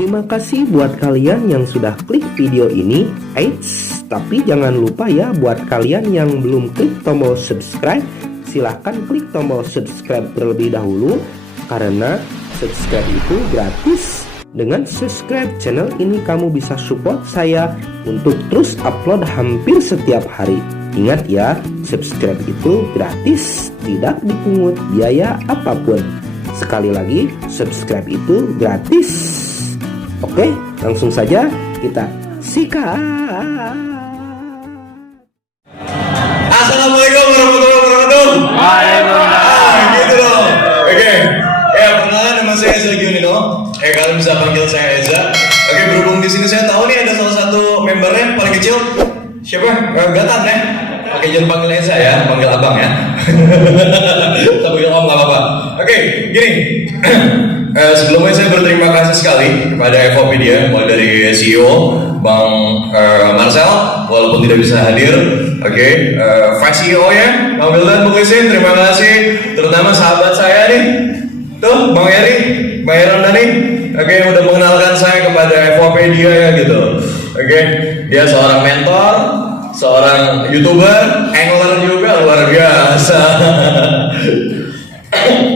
Terima kasih buat kalian yang sudah klik video ini. Eits, tapi jangan lupa ya buat kalian yang belum klik tombol subscribe, silahkan klik tombol subscribe terlebih dahulu, karena subscribe itu gratis. Dengan subscribe channel ini kamu bisa support saya untuk terus upload hampir setiap hari. Ingat ya, subscribe itu gratis, tidak dipungut biaya apapun. Sekali lagi, subscribe itu gratis. Oke, langsung saja kita sikat. Assalamualaikum warahmatullahi wabarakatuh. Waalaikumsalam. Gitu dong. Oke. Ya, perkenalan nama saya Eza Gionino. Kalian bisa panggil saya Eza. Oke, berhubung di sini saya tahu nih ada salah satu membernya paling kecil. Siapa? Gatan ya. Oke, jangan panggil Eza ya, panggil abang ya. Kita panggil om nggak apa-apa. Oke, gini. Sebelumnya saya berterima kasih sekali kepada Evopedia, mulai dari CEO Bang Marcel, walaupun tidak bisa hadir. Oke, Vice CEO ya, Bang Wildan Muklisin, terima kasih. Terutama sahabat saya nih, tuh Bang Eri, Bang Heron Dani. Oke, udah mengenalkan saya kepada Evopedia ya gitu. Oke, dia seorang mentor, seorang YouTuber, angler juga luar biasa.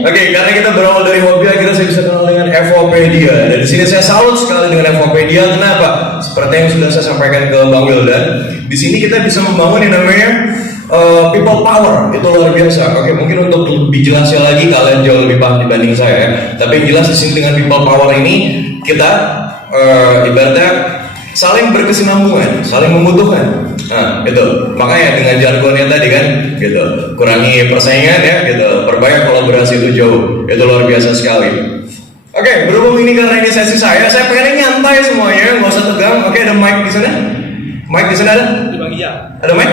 Oke, karena kita berawal dari hobi, akhirnya saya bisa kenal dengan Evopedia. Dan di sini saya salut sekali dengan Evopedia. Kenapa? Seperti yang sudah saya sampaikan ke Bang Wildan, di sini kita bisa membangun yang namanya people power. Itu luar biasa. Oke, mungkin untuk lebih jelasnya lagi kalian jauh lebih paham dibanding saya ya. Tapi yang jelas di sini dengan people power ini kita ibaratnya saling berkesinambungan, saling membutuhkan. Nah, itu. Makanya dengan jargonnya tadi kan, gitu. Kurangi persaingan ya, gitu. Perbanyak kolaborasi itu jauh. Itu luar biasa sekali. Oke, berhubung ini karena ini sesi saya pengen nyantai semuanya, nggak usah tegang. Oke, ada mic di sana. Mic di sana ada? Di Bang Ija. Ada mic?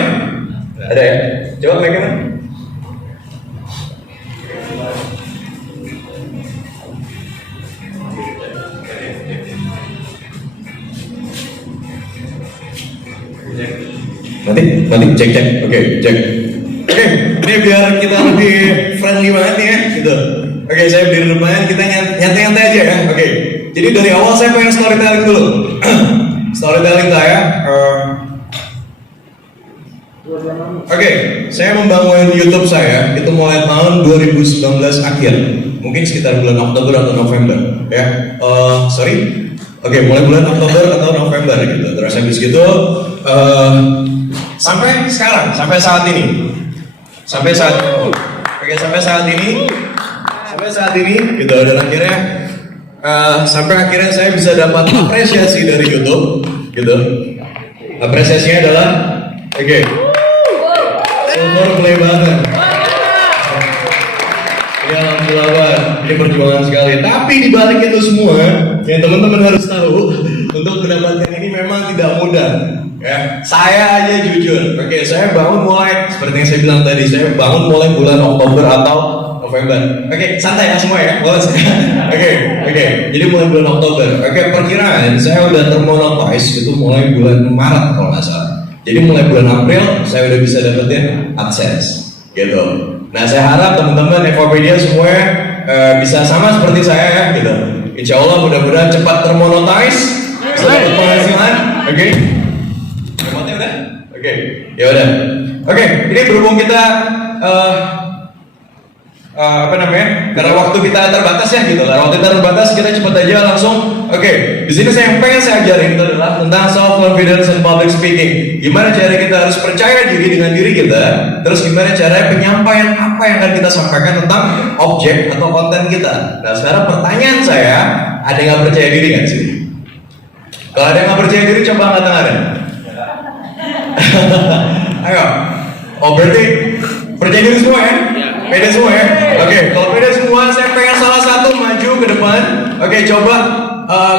Ada ya. Coba mic-nya mana? Nanti cek. Oke, cek. Oke, ini biar kita lebih friendly banget nih ya, gitu. Oke, saya berdiri depan, kita nyantai-nyantai aja ya. Oke, jadi dari awal saya pengen storytelling dulu. Storytelling saya. Oke, saya membangun YouTube saya itu mulai tahun 2019 akhir, mungkin sekitar bulan Oktober atau November, ya. Oke, mulai bulan Oktober atau November gitu. Terus habis gitu. Sampai sekarang, sampai saat ini, sampai saat ini, gitu. Dan akhirnya, sampai akhirnya saya bisa dapat apresiasi dari YouTube, gitu. Apresiasinya adalah, oke, silver play button. Ya, alhamdulillah Pak, ini perjuangan sekali. Tapi dibalik itu semua, yang teman-teman harus tahu, untuk mendapatkan ini memang tidak mudah. Ya, saya aja jujur, oke, saya bangun mulai seperti yang saya bilang tadi, saya bangun mulai bulan Oktober atau November. Oke, santai ya semua ya, boleh. Oke, jadi mulai bulan Oktober. Oke, perkiraan saya udah termonetize itu mulai bulan Maret kalau nggak salah. Jadi mulai bulan April saya udah bisa dapetin AdSense, gitu. Nah, saya harap teman-teman Evopedia semuanya bisa sama seperti saya ya, gitu. Insya Allah mudah-mudahan cepat termonetize, dapat penghasilan, oke. Oke, ya udah. Oke, ini berhubung kita karena waktu kita terbatas ya gitu lah. Waktu kita terbatas, kita cepat aja langsung. Oke, di sini saya yang pengen saya ajarin itu adalah tentang self confidence and public speaking. Gimana cara kita harus percaya diri dengan diri kita. Terus gimana cara penyampaian apa yang akan kita sampaikan tentang objek atau konten kita. Nah, sekarang pertanyaan saya, ada yang nggak percaya diri nggak sih? Kalau ada yang nggak percaya diri, coba angkat tangan. Ayo. Oh, berarti percaya diri semua ya? Pede semua ya? Oke, kalau pede semua, saya pengen salah satu maju ke depan. Oke, coba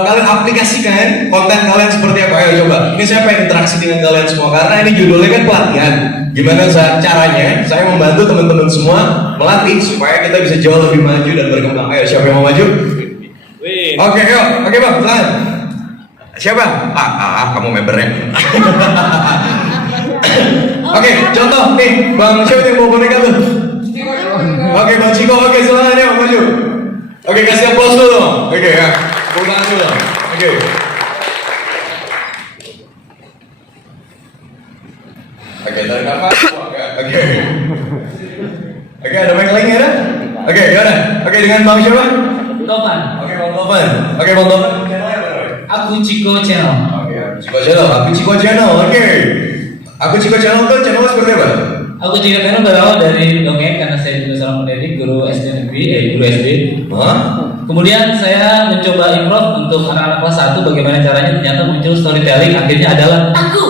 kalian aplikasikan konten kalian seperti apa. Ayo coba. Ini saya pengen interaksi dengan kalian semua karena ini judulnya kan pelatihan. Gimana caranya saya membantu teman-teman semua melatih supaya kita bisa jauh lebih maju dan berkembang. Ayo, siapa yang mau maju? Oke, yuk. Oke, Bang, silakan. Siapa? Kamu membernya. Oke, contoh nih, Bang siapa yang mau boneka tuh? Oke, Bang Ciko, oke silakan ya maju. Oke, kasih aplaus dulu dong. Oke ya, tepuk tangan dulu. Oke. Oke, tarik nafas. Oke. Oke, ada mic lain ya? Oke, gimana? Oke, dengan Bang siapa? Topan. Oke, Bang Topan. Oke, Bang Topan. Channelnya apa namanya? Aku Ciko Channel. Oke, Ciko Channel. Aku Ciko Channel. Oke. Aku Ciko Channel tuh channelnya seperti apa? Aku Ciko Channel berawal dari dongeng karena saya juga seorang pendidik, guru SD negeri, guru SD. Hah? Kemudian saya mencoba improv untuk anak-anak kelas 1 bagaimana caranya, ternyata muncul storytelling, akhirnya adalah aku.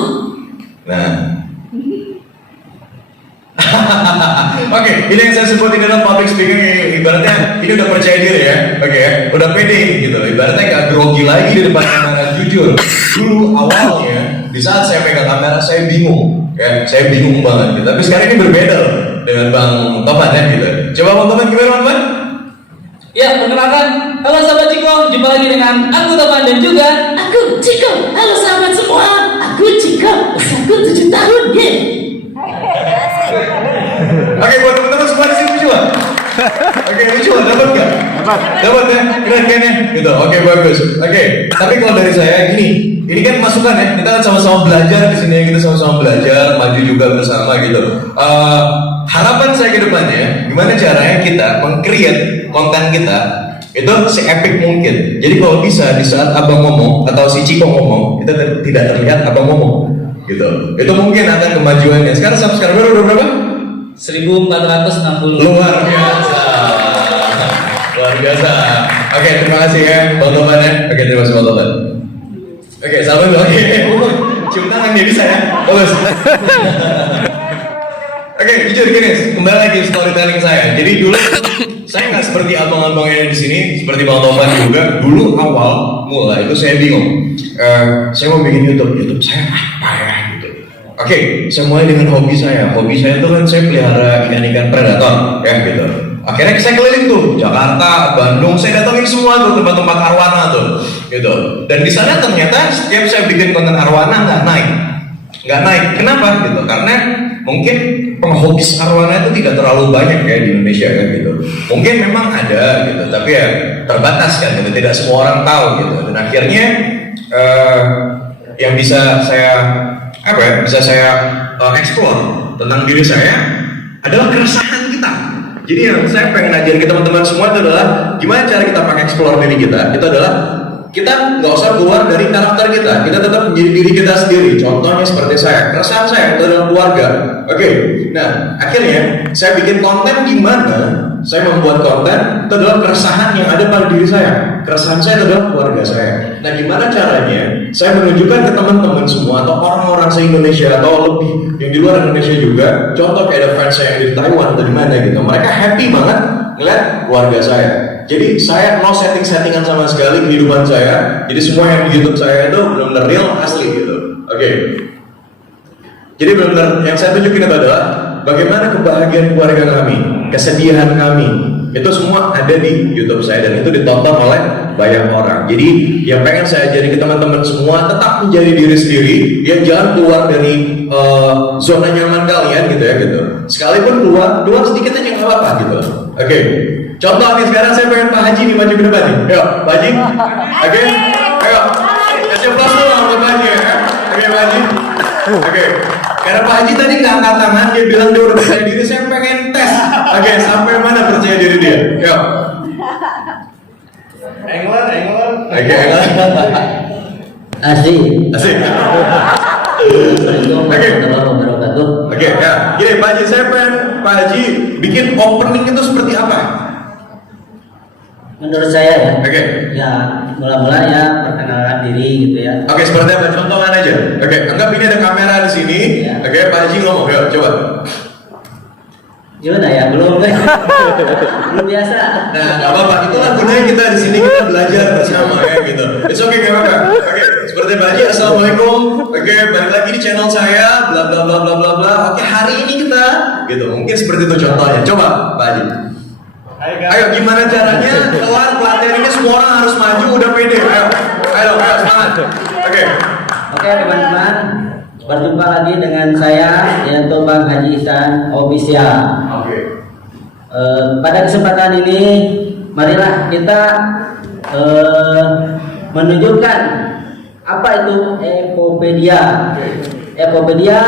Nah. Oke, ini yang saya sebut ini adalah public speaking. Ibaratnya ini udah percaya diri ya, oke ya, udah pede gitu. Ibaratnya nggak grogi lagi di depan kamera. Jujur, dulu awalnya di saat saya pegang kamera saya bingung, ya, saya bingung banget. Gitu. Tapi sekarang ini berbeda loh dengan Bang Topan ya gitu. Coba Bang Topan gimana Bang Topan? Ya, perkenalkan, halo sahabat Ciko, jumpa lagi dengan aku Topan dan juga Aku Ciko, halo sahabat semua. Aku Ciko, usiaku 7 tahun, ye. Oke, buat teman-teman semua di sini lucu nggak? Oke, lucu nggak? Dapat nggak? Dapat ya? Keren kan ya? Gitu. Oke, bagus. Oke, tapi kalau dari saya ini kan masukan ya. Kita kan sama-sama belajar di sini. Kita sama-sama belajar, maju juga bersama gitu. Harapan saya ke depannya, gimana caranya kita meng-create konten kita itu se-epic mungkin. Jadi kalau bisa di saat abang ngomong atau si Ciko ngomong, kita tidak terlihat abang ngomong, gitu. Itu mungkin akan kemajuannya. Sekarang subscriber udah berapa? 1460. Luar biasa. Luar biasa. Oke, terima kasih ya Bang Topan ya. Oke, terima kasih Bang Topan. Oke, sabar dulu. Oke. Cium tangan dia bisa ya. Bagus. Oke, jujur gini, kembali lagi storytelling saya. Jadi dulu saya nggak seperti abang-abang yang di sini, seperti Bang Topan juga. Dulu awal mulai itu saya bingung. Saya mau bikin YouTube saya apa ya gitu. Oke, saya mulai dengan hobi saya. Hobi saya itu kan saya pelihara ikan-ikan predator, ya gitu. Akhirnya saya keliling tuh, Jakarta, Bandung, saya datangin semua tuh tempat-tempat arwana tuh, gitu. Dan di sana ternyata setiap saya bikin konten arwana nggak naik. Kenapa? Gitu. Karena mungkin penghobis arwana itu tidak terlalu banyak ya di Indonesia kan gitu. Mungkin memang ada gitu, tapi ya terbatas kan gitu. Tidak semua orang tahu gitu. Dan akhirnya yang bisa saya explore tentang diri saya adalah keresahan kita. Jadi yang saya pengen ajarin ke teman-teman semua itu adalah gimana cara kita pakai explore diri kita. Itu adalah kita nggak usah keluar dari karakter kita tetap menjadi diri kita sendiri. Contohnya seperti saya, keresahan saya itu adalah keluarga. Oke, nah akhirnya saya bikin konten gimana saya membuat konten itu adalah keresahan yang ada pada diri saya. Keresahan saya itu adalah keluarga saya. Nah gimana caranya saya menunjukkan ke teman-teman semua atau orang-orang se-Indonesia atau lebih yang di luar Indonesia juga. Contoh kayak ada fans saya yang di Taiwan atau di mana gitu. Mereka happy banget ngeliat keluarga saya. Jadi saya no setting-settingan sama sekali kehidupan saya. Jadi semua yang di YouTube saya itu benar-benar real, asli gitu. Oke. Jadi benar-benar yang saya tunjukin itu adalah bagaimana kebahagiaan keluarga kami, kesedihan kami, itu semua ada di YouTube saya dan itu ditonton oleh banyak orang. Jadi yang pengen saya ajarin ke teman-teman semua tetap menjadi diri sendiri, yang jangan keluar dari zona nyaman kalian gitu ya gitu. Sekalipun keluar sedikit aja nggak apa-apa gitu. Oke. Contoh nih sekarang saya pengen Pak Haji nih maju ke depan nih. Ayo, Pak Haji. Oke. Ayo. Kasih aplaus dulu untuk Pak Haji ya. Oke, Pak Haji. Oke. Karena Pak Haji tadi nggak angkat tangan, dia bilang dia udah percaya diri, saya pengen tes. Oke, sampai mana percaya diri dia? Ayo. England. Oke, England. Asik. Oke, ya. Gini, Pak Haji, saya pengen Pak Haji bikin opening itu seperti apa? Menurut saya ya. Oke. Ya, mula-mula ya perkenalan diri gitu ya. Oke, seperti apa? Contohkan aja. Oke, anggap ini ada kamera di sini. Ya. Oke, Pak Haji ngomong, yuk coba. Gimana ya? Belum biasa. Nah, nggak apa-apa. Itulah gunanya kita di sini, kita belajar bersama ya gitu. It's okay, nggak apa-apa. Oke, seperti Pak Haji, assalamualaikum. Oke, balik lagi di channel saya. Bla bla bla bla bla bla. Oke, hari ini kita gitu. Mungkin seperti itu contohnya. Coba, Pak Haji. Ayo, gimana caranya kelar pelatihan ini semua orang harus maju, udah pede. Ayo, semangat. Oke. Oke teman-teman, berjumpa lagi dengan saya yaitu Bang Haji Ihsan Official. Oke. Pada kesempatan ini, marilah kita menunjukkan apa itu Epopedia. Epopedia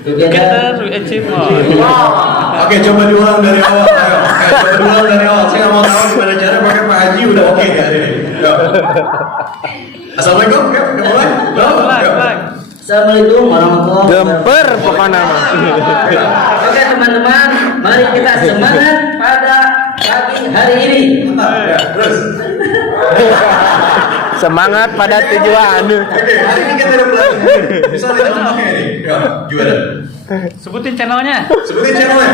Together. we achieve more. Oke, coba diulang dari awal. Ayo, coba diulang dari awal. Saya nggak mau tahu gimana cara pakai Pak Haji udah oke ya hari ini. Yuk. Assalamualaikum. Yuk, mulai. Yuk. Assalamualaikum warahmatullahi wabarakatuh. Gemper pokoknya mah. Oke teman-teman, mari kita semangat pada pagi hari ini. Mantap. Ya, terus. Semangat pada tujuan. Oke, hari ini kita ada pelajaran. Misalnya contohnya nih. Yuk, gimana? Sebutin channelnya. Sebutin channelnya.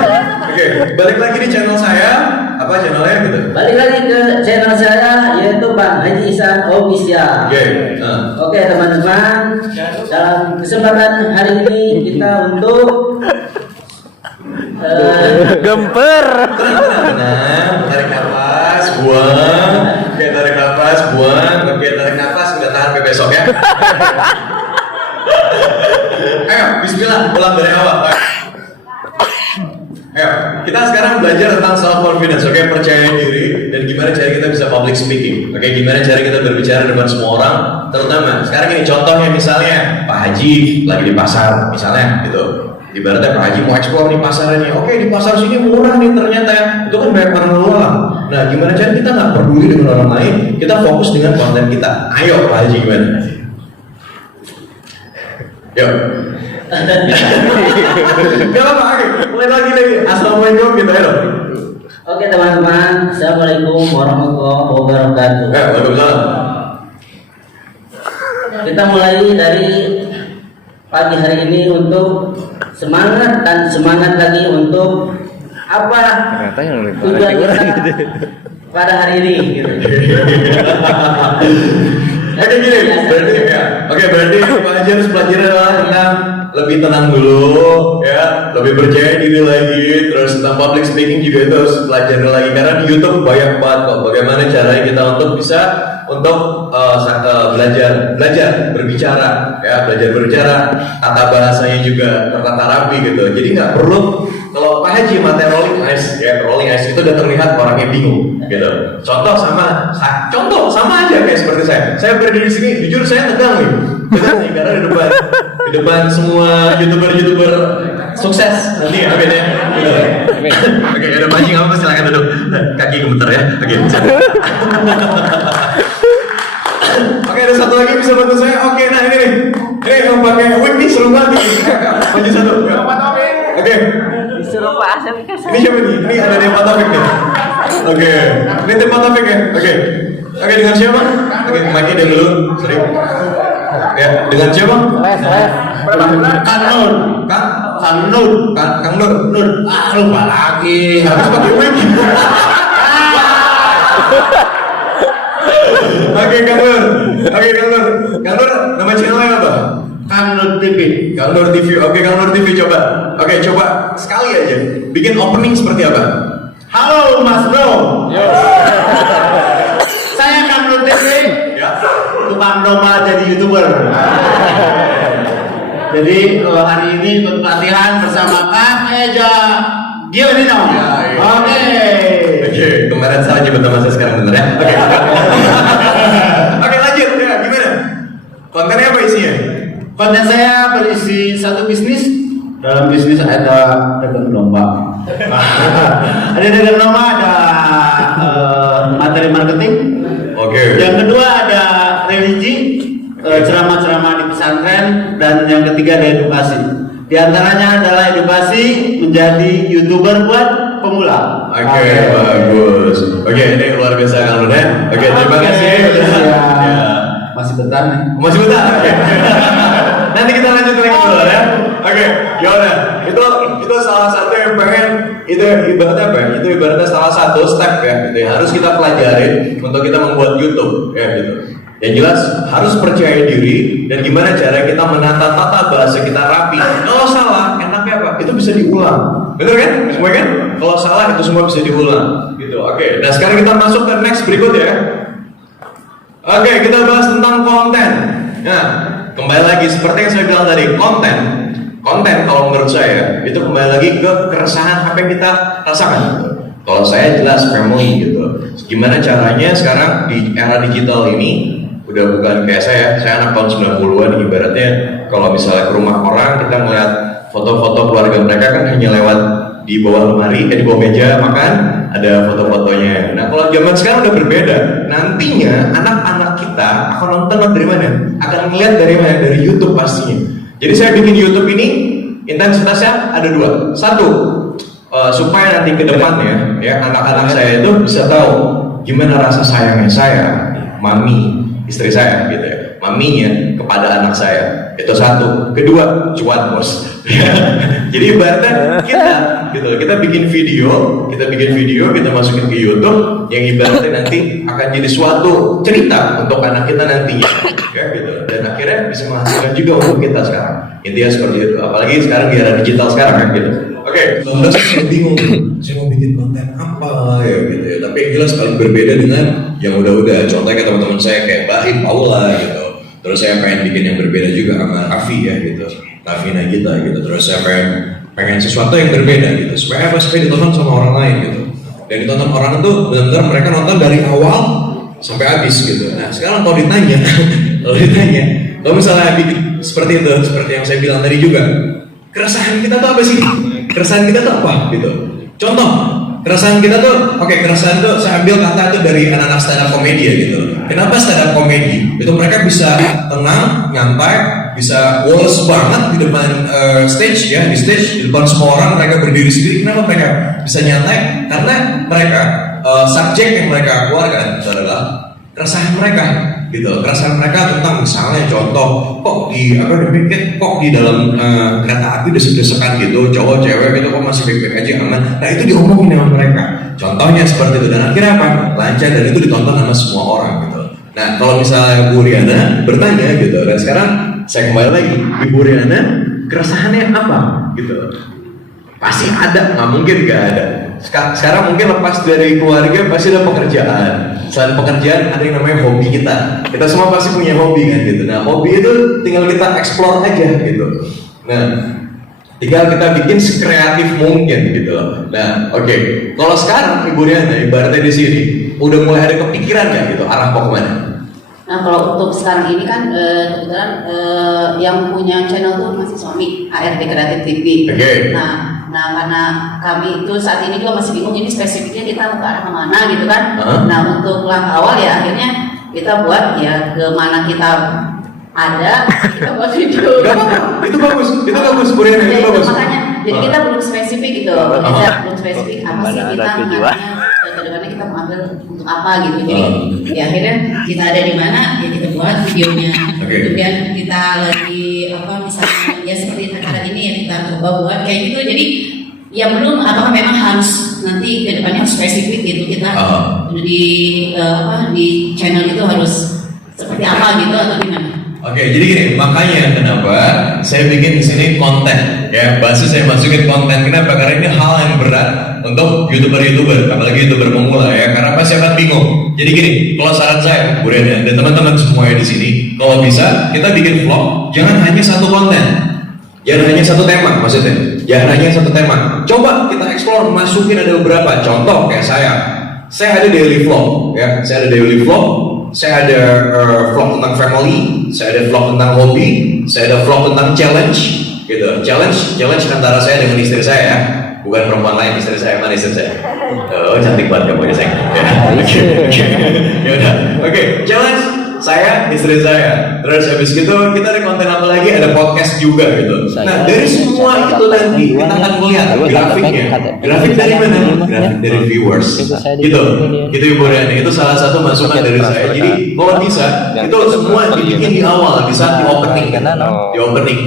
Oke, balik lagi di channel saya. Apa channelnya gitu? Balik lagi ke channel saya yaitu Bang Haji Ihsan Official. Oke. Oke teman-teman, dalam kesempatan hari ini kita untuk Gemper. Tenang, tarik nafas, buang. Oke, tarik nafas, buang. Oke, tarik nafas, udah tahan sampai besok ya. Ayo, bismillah, ulang dari awal. Ayo, kita sekarang belajar tentang self confidence, oke, percaya diri dan gimana cara kita bisa public speaking, oke, gimana cara kita berbicara depan semua orang, terutama sekarang ini contohnya misalnya Pak Haji lagi di pasar, misalnya gitu, ibaratnya Pak Haji mau eksplor nih pasarnya, oke di pasar sini murah nih ternyata ya, itu kan banyak orang luar. Nah, gimana cara kita nggak peduli dengan orang lain, kita fokus dengan konten kita. Ayo Pak Haji gimana? Yuk. Gak apa-apa, oke. Mulai lagi. Assalamualaikum gitu ya dong. Oke teman-teman, Assalamualaikum warahmatullahi wabarakatuh. Waalaikumsalam. Kita mulai dari pagi hari ini untuk semangat dan semangat lagi untuk apa tujuan kita pada hari ini gitu. Oke gini, berarti ya. Oke, berarti Pak Haji harus pelajari adalah tentang lebih tenang dulu, ya, lebih percaya diri lagi, terus tentang public speaking juga itu harus pelajari lagi karena di YouTube banyak banget kok bagaimana caranya kita untuk bisa belajar berbicara, ya, belajar berbicara, tata bahasanya juga tertata rapi gitu. Jadi nggak perlu kalau Pak Haji materi rolling eyes, ya rolling eyes itu udah terlihat orangnya bingung, gitu. Contoh sama aja kayak seperti saya berdiri di sini, jujur saya tegang nih karena di depan semua youtuber sukses nanti ya, amin ya. Gitu. Oke, ada Pak Haji nggak apa-apa, silakan duduk, kaki gemeter ya. Oke. Oke, ada satu lagi bisa bantu saya. Oke, nah ini nih. Ini yang pakai wig nih seru banget nih. Maju satu. Oke. Disuruh Pak Asep. Ini siapa nih? Ini ada Pak Taufik nih. Oke. Ini tim Pak Taufik ya. Oke. Oke, dengan siapa? Oke, mic-nya dia dulu. Sorry. Ya, dengan siapa? Kang Nur. Kang Nur. Lupa lagi. Harus pakai wig. Oke, Kang Nur. Kang Nur, nama channelnya apa? Kang Nur TV. Oke, Kang Nur TV coba. Oke, coba sekali aja. Bikin opening seperti apa? Halo Mas Bro. Saya Kang Nur TV, Ya. tukang domba jadi YouTuber. Jadi hari ini ikut pelatihan bersama Kang Eja Gionino. Ya, iya. Oke. Kemarin salah nyebut nama saya sekarang bener ya. Oke. Oke, lanjut ya. Gimana? Kontennya apa isinya? Konten saya berisi satu bisnis. Dalam bisnis ada dagang domba. Ada dagang domba, ada materi marketing. Oke. Yang kedua ada religi, ceramah-ceramah di pesantren, dan yang ketiga ada edukasi. Di antaranya adalah edukasi menjadi YouTuber buat pemula. Oke, bagus. Oke, ini luar biasa Kang Nur ya. Oke, terima kasih. Ya. Masih bentar nih. Masih bentar. Oke. Nanti kita lanjut lagi dulu ya. Oke, ya udah. Itu salah satu yang pengen itu ibaratnya apa ya? Itu ibaratnya salah satu step ya, gitu ya. Harus kita pelajari untuk kita membuat YouTube ya gitu. Yang jelas harus percaya diri dan gimana cara kita menata tata bahasa kita rapi. Kalau salah, enaknya apa? Itu bisa diulang. Bener kan? Semua kan? Kalau salah itu semua bisa diulang. Gitu. Oke. Nah sekarang kita masuk ke next berikut ya. Oke, kita bahas tentang konten. Nah, kembali lagi seperti yang saya bilang tadi, konten kalau menurut saya itu kembali lagi ke keresahan apa yang kita rasakan. Kalau saya jelas family gitu. Gimana caranya sekarang di era digital ini udah bukan kayak saya anak tahun 90-an ibaratnya kalau misalnya ke rumah orang kita ngeliat foto-foto keluarga mereka kan hanya lewat di bawah lemari, di bawah meja makan ada foto-fotonya. Nah kalau zaman sekarang udah berbeda. Nantinya anak-anak kita akan nonton dari mana? Akan melihat dari mana? Dari YouTube pastinya. Jadi saya bikin YouTube ini intensitasnya ada dua. Satu, supaya nanti ke depannya ya anak-anak saya itu bisa tahu gimana rasa sayangnya saya, mami, istri saya gitu ya, maminya kepada anak saya. Itu satu. Kedua, cuan bos. Jadi ibaratnya kita bikin video, kita masukin ke YouTube yang ibaratnya nanti akan jadi suatu cerita untuk anak kita nantinya, ya gitu. Dan akhirnya bisa menghasilkan juga untuk kita sekarang. Intinya seperti itu. Apalagi sekarang di era digital sekarang kan gitu. Oke, lantas saya bingung, saya mau bikin konten apa ya gitu ya. Tapi yang jelas paling berbeda dengan yang udah-udah. Contohnya kayak teman-teman saya kayak Bahim, Paula gitu. Terus saya pengen bikin yang berbeda juga sama Afi ya gitu, Afi Nagita gitu. Terus saya pengen sesuatu yang berbeda gitu. Supaya apa? Supaya ditonton sama orang lain gitu. Dan ditonton orang itu benar-benar mereka nonton dari awal sampai habis gitu. Nah sekarang kalau ditanya, kalau misalnya bikin seperti itu, seperti yang saya bilang tadi juga, keresahan kita tuh apa sih? Keresahan kita tuh apa gitu? Contoh, keresahan kita tuh, keresahan tuh saya ambil kata itu dari anak-anak stand up komedi ya gitu. Kenapa stand up komedi? Itu mereka bisa tenang, nyantai, bisa woles banget di depan stage ya, di stage di depan semua orang mereka berdiri sendiri. Kenapa mereka bisa nyantai? Karena mereka subjek yang mereka keluarkan itu adalah keresahan mereka gitu. Keresahan mereka tentang misalnya contoh kok di dalam kereta api desek-desekan gitu, cowok cewek gitu kok masih baik-baik aja aman. Nah itu diomongin sama mereka. Contohnya seperti itu dan akhirnya apa? Lancar dan itu ditonton sama semua orang gitu. Nah kalau misalnya Bu Riana bertanya gitu dan sekarang saya kembali lagi, Ibu Riana keresahannya apa gitu? Pasti ada, nggak mungkin nggak ada. Sekarang mungkin lepas dari keluarga pasti ada pekerjaan. Selain pekerjaan ada yang namanya hobi kita. Kita semua pasti punya hobi kan gitu. Nah hobi itu tinggal kita explore aja gitu. Nah tinggal kita bikin sekreatif mungkin gitu. Nah kalau sekarang Ibu Riana ibaratnya di sini udah mulai ada kepikiran nggak gitu arah mau kemana? Nah kalau untuk sekarang ini kan kebetulan yang punya channel tuh masih suami ART Kreatif TV. Nah karena kami itu saat ini juga masih bingung ini spesifiknya kita mau ke arah kemana gitu kan. Nah untuk langkah awal ya akhirnya kita buat ya kemana kita ada kita buat video. Itu bagus Bu Riana, itu bagus. Makanya jadi kita belum spesifik gitu. Belum spesifik apa sih kita mengarahnya kedepannya kita mengambil untuk apa gitu. Jadi ya akhirnya kita ada di mana ya kita buat videonya. Kemudian kita lagi misalnya ya seperti acara ini ya kita coba buat kayak gitu. Jadi ya belum apakah memang harus nanti kedepannya harus spesifik gitu kita di channel itu harus seperti apa gitu atau gimana? Jadi gini, makanya kenapa saya bikin di sini konten ya, bahasa saya masukin konten. Kenapa? Karena ini hal yang berat untuk youtuber, apalagi youtuber pemula ya, karena pasti akan bingung. Jadi gini, kalau saran saya, Bu Riana dan teman-teman semua di sini, kalau bisa kita bikin vlog, jangan hanya satu konten, jangan hanya satu tema, maksudnya, jangan hanya satu tema. Coba kita explore, masukin ada beberapa. Contoh kayak saya ada daily vlog ya, saya ada vlog tentang family, saya ada vlog tentang hobi, saya ada vlog tentang challenge gitu. Challenge antara saya dengan istri saya ya, bukan perempuan lain, istri saya. Mana istri saya? Oh cantik banget kamu ya sayang. Ya udah. Challenge saya, istri saya. Terus habis gitu kita ada konten apa lagi? Ada podcast juga gitu. Nah dari semua itu nanti kita akan melihat grafiknya. Grafik dari mana? Grafik dari viewers. Gitu Ibu Riana. Itu salah satu masukan dari saya. Jadi kalau bisa itu semua dibikin di awal, bisa di opening.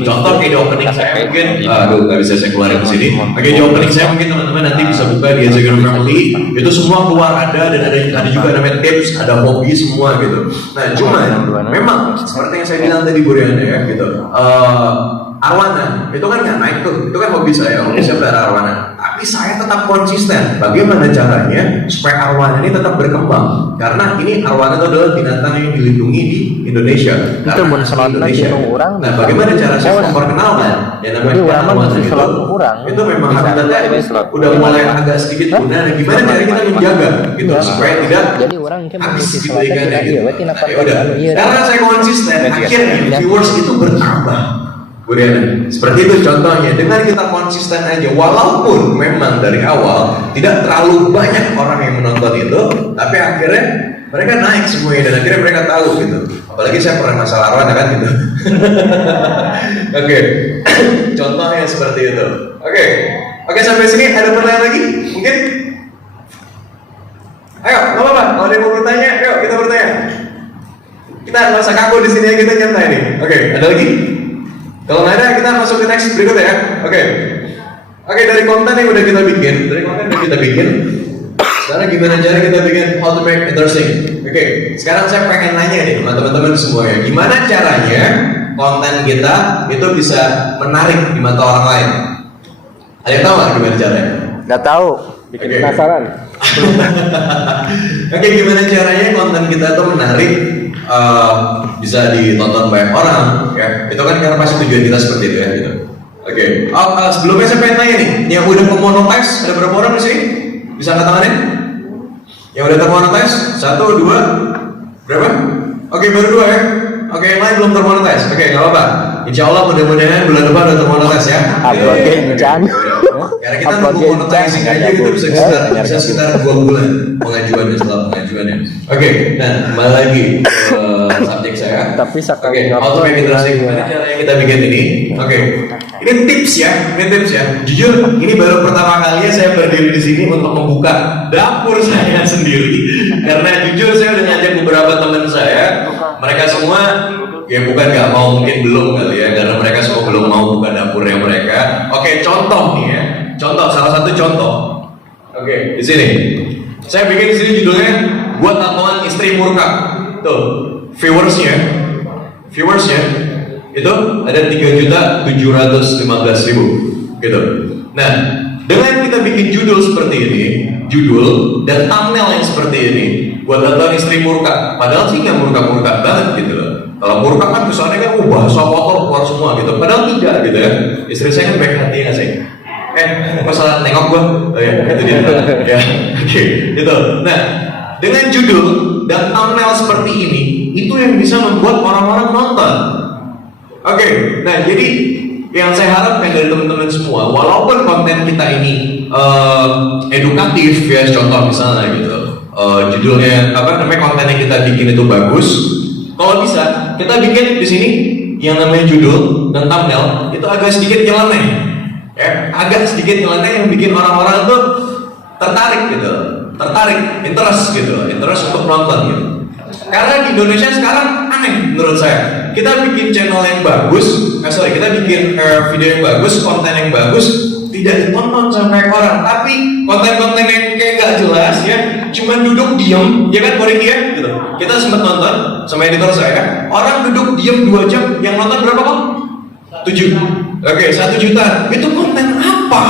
Contoh kayak di opening saya mungkin, nggak bisa saya keluarin di sini. Di opening saya mungkin teman-teman nanti bisa buka di Instagram Family. Itu semua keluar ada dan ada juga namanya tips, ada hobi semua gitu. Nah cuman memang seperti yang saya bilang tadi Bu Riana ya gitu, arwana itu kan nggak naik tuh, itu kan hobi saya pelihara arwana. Tapi saya tetap konsisten. Bagaimana caranya supaya arwana ini tetap berkembang? Karena ini arwana itu adalah binatang yang dilindungi di Indonesia. Karena Indonesia. Nah, bagaimana cara saya memperkenalkan yang namanya arwana itu memang habitatnya udah mulai agak sedikit punah. Nah, gimana cara kita menjaga gitu supaya tidak habis gitu ikannya gitu. Nah, karena saya konsisten, akhirnya viewers itu bertambah. Bu Riana. Seperti itu contohnya, dengan kita konsisten aja, walaupun memang dari awal tidak terlalu banyak orang yang menonton itu, tapi akhirnya mereka naik semuanya dan akhirnya mereka tahu gitu. Apalagi saya pernah masalah arwana kan gitu. Oke, contohnya seperti itu. Oke, sampai sini ada pertanyaan lagi? Mungkin? Ayo, nggak apa-apa. Kalau ada yang mau bertanya, ayo kita bertanya. Kita nggak usah kaku di sini, kita nyantai nih. Oke, ada lagi? Kalau nggak ada, kita masuk ke next berikutnya ya. Oke, dari konten yang udah kita bikin, sekarang gimana cara kita bikin how to make interesting? Oke, sekarang saya pengen nanya nih sama teman-teman semuanya, gimana caranya konten kita itu bisa menarik di mata orang lain? Ada yang tahu nggak gimana caranya? Nggak tahu, bikin penasaran. Oke, gimana caranya konten kita tuh menarik, bisa ditonton banyak orang, ya? Itu kan karena pasti tujuan kita seperti itu ya, gitu. Oke, sebelumnya saya pengen tanya nih, yang udah monetize ada berapa orang di sini? Bisa angkat tangannya? Yang udah termonetize? 1, 2, berapa? Oke, baru 2 ya. Oke, yang lain belum termonetize. Oke, nggak apa-apa. Insya Allah mudah-mudahan bulan depan udah termonetize ya. Karena kita nunggu monetizing aja gitu bisa sekitar 2 bulan pengajuannya, setelah pengajuannya. Oke, nah kembali lagi ke subjek saya. Tapi Oke, how to make interesting. Gimana caranya kita bikin ini? Oke, ini tips ya. Jujur, ini baru pertama kalinya saya berdiri di sini untuk membuka dapur saya sendiri. Karena jujur saya udah ngajak beberapa teman saya, mereka semua ya bukan nggak mau, mungkin belum kali ya, karena mereka semua belum mau buka dapurnya mereka. Oke, contoh nih ya. Salah satu contoh. Oke, di sini. Saya bikin di sini judulnya buat tatoan istri murka. Tuh, viewersnya itu ada 3.715.000 gitu. Nah, dengan kita bikin judul seperti ini, judul dan thumbnail yang seperti ini, buat tatoan istri murka. Padahal sih nggak murka-murka banget gitu loh. Kalau murka kan kesannya kan bahasa kotor keluar semua gitu. Padahal tidak gitu ya. Istri saya kan baik hati nggak sih? Kok salah nengok gua? Oh ya, itu dia. Ya, oke, itu. Nah, dengan judul dan thumbnail seperti ini, itu yang bisa membuat orang-orang nonton. Oke, nah jadi yang saya harapkan dari teman-teman semua, walaupun konten kita ini edukatif ya, contoh misalnya gitu, judulnya konten yang kita bikin itu bagus. Kalau bisa, kita bikin di sini yang namanya judul dan thumbnail itu agak sedikit nyeleneh. Ya, agak sedikit nyeleneh yang bikin orang-orang tuh tertarik, interest untuk nonton gitu. Karena di Indonesia sekarang aneh menurut saya. Kita bikin channel yang bagus, kita bikin video yang bagus, konten yang bagus, tidak ditonton sampai orang. Tapi konten-konten yang kayak gak jelas ya, cuma duduk diem, ya kan Koriki ya, gitu. Kita sempat nonton sama editor saya, orang duduk diem 2 jam, yang nonton berapa kok? 7. Oke, 1 juta. Itu konten apa?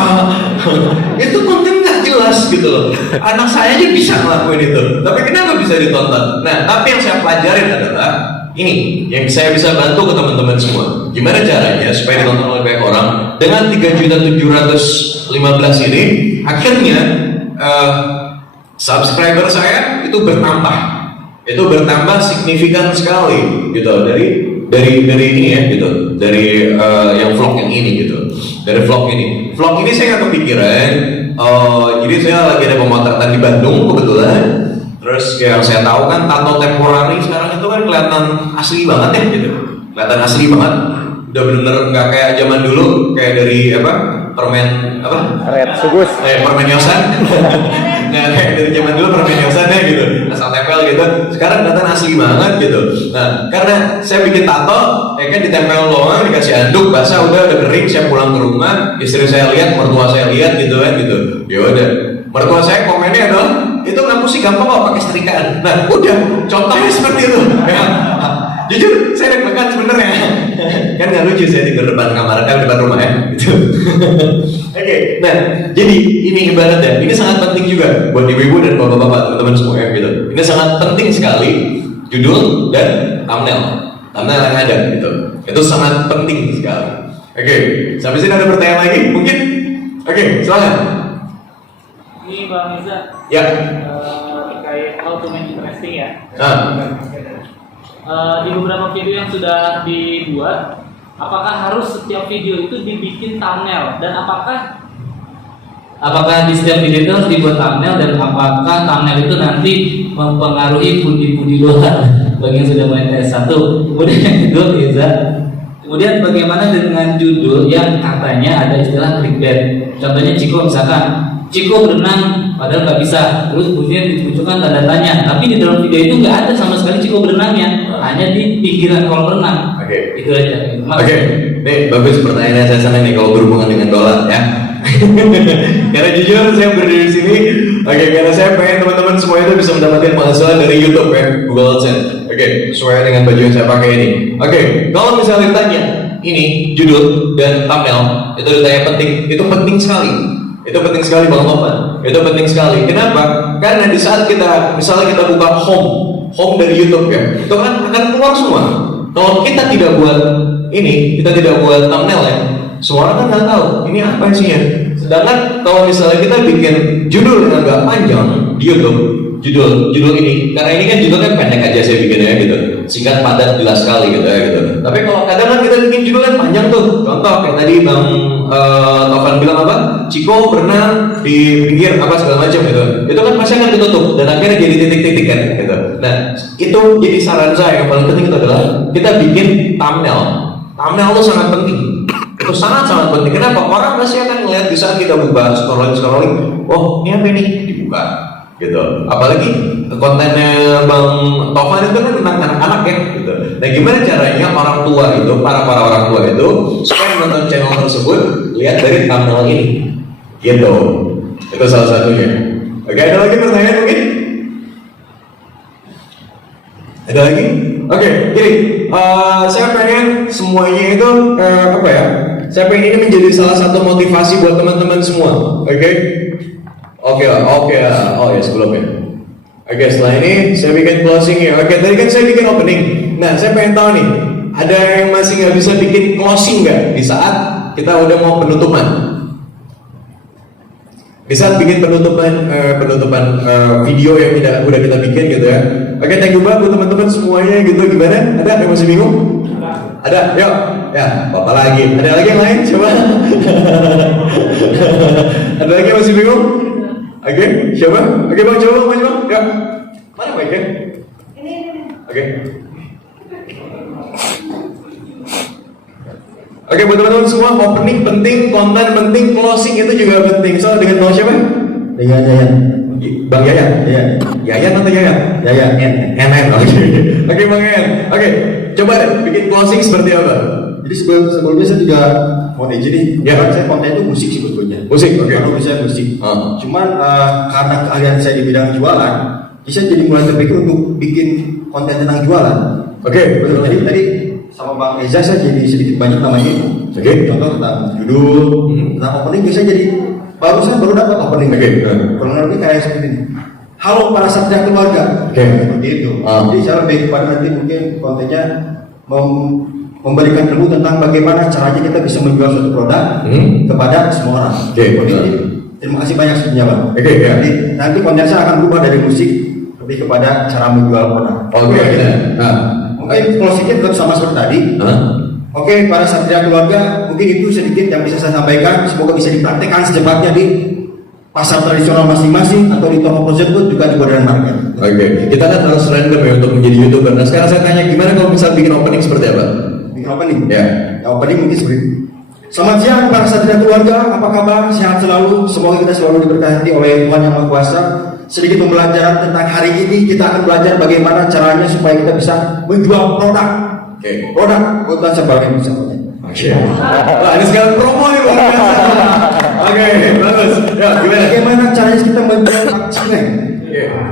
Itu konten nggak jelas gitu loh. Anak saya aja bisa ngelakuin itu, tapi kenapa bisa ditonton? Nah, tapi yang saya pelajarin adalah ini yang saya bisa bantu ke teman-teman semua. Gimana caranya supaya ditonton oleh banyak orang? Dengan 3.715 ini, akhirnya subscriber saya itu bertambah. Itu bertambah signifikan sekali gitu dari ini ya gitu, dari yang vlog yang ini gitu, dari vlog ini saya nggak kepikiran. Jadi saya lagi ada pemotretan di Bandung kebetulan, terus yang saya tahu kan tato temporari sekarang itu kan kelihatan asli banget ya gitu, kelihatan asli banget, udah bener-bener nggak kayak zaman dulu kayak dari permen Red Sugus. Permen yosan. Nah, kayak dari zaman dulu permen yosan ya gitu, asal tempel gitu. Sekarang kelihatan asli banget gitu. Nah, karena saya bikin tato, ya kan ditempel doang, dikasih anduk, basah udah kering. Saya pulang ke rumah, istri saya lihat, mertua saya lihat gitu kan gitu. Ya udah, mertua saya komennya adalah itu ngaku sih gampang kok pakai setrikaan. Nah, udah, contohnya seperti itu. Ya. Jujur, saya deg-degan sebenarnya. Kan nggak lucu saya tidur depan kamar, depan rumah ya. Gitu. Oke, nah, jadi ini ibaratnya, ini sangat penting juga buat ibu-ibu dan bapak-bapak, teman-teman semua ya gitu. Ini sangat penting sekali, judul dan thumbnail yang ada gitu. Itu sangat penting sekali. Oke, sampai sini ada pertanyaan lagi? Mungkin? Oke, silakan. Ini Bang Iza. Ya. Terkait how to make interesting ya. Nah. Di beberapa video yang sudah dibuat, apakah harus setiap video itu dibikin thumbnail dan apakah di setiap video itu harus dibuat thumbnail, dan apakah thumbnail itu nanti mempengaruhi pundi-pundi luar bagi yang sudah main TS1? Kemudian yang kedua, Iza, kemudian bagaimana dengan judul yang katanya ada istilah clickbait? Contohnya Ciko, misalkan Ciko berenang padahal nggak bisa, terus kemudian dimunculkan tanda tanya, tapi di dalam video itu nggak ada sama sekali Ciko berenangnya, hanya di pinggiran kolam renang. Oke. Itu aja. Oke, nih bagus pertanyaannya saya sana nih kalau berhubungan dengan dolar ya. Karena jujur saya berdiri di sini, karena saya pengen teman-teman semua itu bisa mendapatkan penghasilan dari YouTube ya, Google AdSense. Sesuai dengan baju yang saya pakai ini. Kalau misalnya ditanya ini judul dan thumbnail itu ditanya penting, itu penting sekali. Itu penting sekali Bang Topan. Itu penting sekali. Kenapa? Karena di saat kita misalnya kita buka home dari YouTube ya, itu kan akan keluar semua. Kalau kita tidak buat ini, kita tidak buat thumbnail ya, semua orang kan nggak tahu ini apa sih ya. Sedangkan kalau misalnya kita bikin judul yang agak panjang di YouTube, judul ini, karena ini kan judulnya pendek aja saya bikin ya gitu, singkat padat jelas sekali gitu ya gitu. Tapi kalau kadang kan kita bikin judulnya panjang tuh, contoh kayak tadi Bang Tovan bilang apa, Ciko berenang di pinggir apa segala macam gitu, itu kan pasti akan ditutup dan akhirnya jadi titik-titik kan gitu. Nah itu jadi saran saya yang paling penting itu adalah kita bikin thumbnail. Thumbnail itu sangat penting. Itu sangat-sangat penting. Kenapa? Orang pasti akan melihat di saat kita buka scrolling, oh ini apa nih? Dibuka, gitu. Apalagi kontennya Bang Tovan itu kan tentang anak-anak ya, gitu. Nah gimana caranya orang tua itu, para orang tua itu supaya menonton channel tersebut lihat dari thumbnail ini, gitu. Itu salah satunya. Ada lagi pertanyaan mungkin? Ada lagi? Jadi saya pengen semuanya itu apa ya? Saya pengen ini menjadi salah satu motivasi buat teman-teman semua. Oh ya sebelumnya. Setelah ini saya bikin closing ya. Tadi kan saya bikin opening. Nah, saya pengen tahu nih, ada yang masih nggak bisa bikin closing nggak di saat kita udah mau penutupan? Di saat bikin penutupan video yang udah kita bikin gitu ya. Thank you banget buat teman-teman semuanya gitu. Gimana? Ada yang masih bingung? Ada? Yuk. Ya, Bapak lagi. Ada lagi yang lain? Coba. Ada lagi yang masih bingung? Coba. Bang, coba Bang, maju Bang. Ya. Mana Bang? Buat teman-teman semua, opening penting, konten penting, closing itu juga penting. So dengan Bang siapa? Dengan Yayan. Bang Yayan? Iya. Yayan atau Yayan? Yayan. NN. Oke Bang Yayan. Coba deh, bikin closing seperti apa? Jadi sebelumnya saya juga mau izin nih. Ya. Saya konten itu musik sebetulnya. Musik, oke. Kalau bisa musik. Cuman karena keahlian saya di bidang jualan, saya jadi mulai terpikir untuk bikin konten tentang jualan. Tadi sama Bang Eza saya jadi sedikit banyak namanya. Contoh tentang judul, tentang opening saya jadi baru dapat opening. Kurang lebih kayak seperti ini. Halo para satria keluarga. Seperti itu. Jadi saya lebih kepada nanti mungkin kontennya memberikan ilmu tentang bagaimana caranya kita bisa menjual suatu produk kepada semua orang. Terima kasih banyak sebenarnya Bang. Jadi nanti konten saya akan berubah dari musik lebih kepada cara menjual produk. Mungkin closingnya tetap sama seperti tadi. Para satria keluarga, mungkin itu sedikit yang bisa saya sampaikan. Semoga bisa dipraktekkan secepatnya di pasar tradisional masing-masing atau di toko tersebut juga di modern market. Kita kan harus random ya untuk menjadi YouTuber. Nah sekarang saya tanya, gimana kalau misal bikin opening seperti apa? Bikin opening? Ya. Opening mungkin seperti ini. Selamat siang para satria keluarga, apa kabar? Sehat selalu. Semoga kita selalu diberkati oleh Tuhan Yang Maha Kuasa. Sedikit pembelajaran tentang hari ini, kita akan belajar bagaimana caranya supaya kita bisa menjual produk. Produk kebutuhan sebagai misalnya. Wah, ini sekarang promo nih luar biasa. Bagus. Ya, gimana? Bagaimana caranya kita menjual cireng?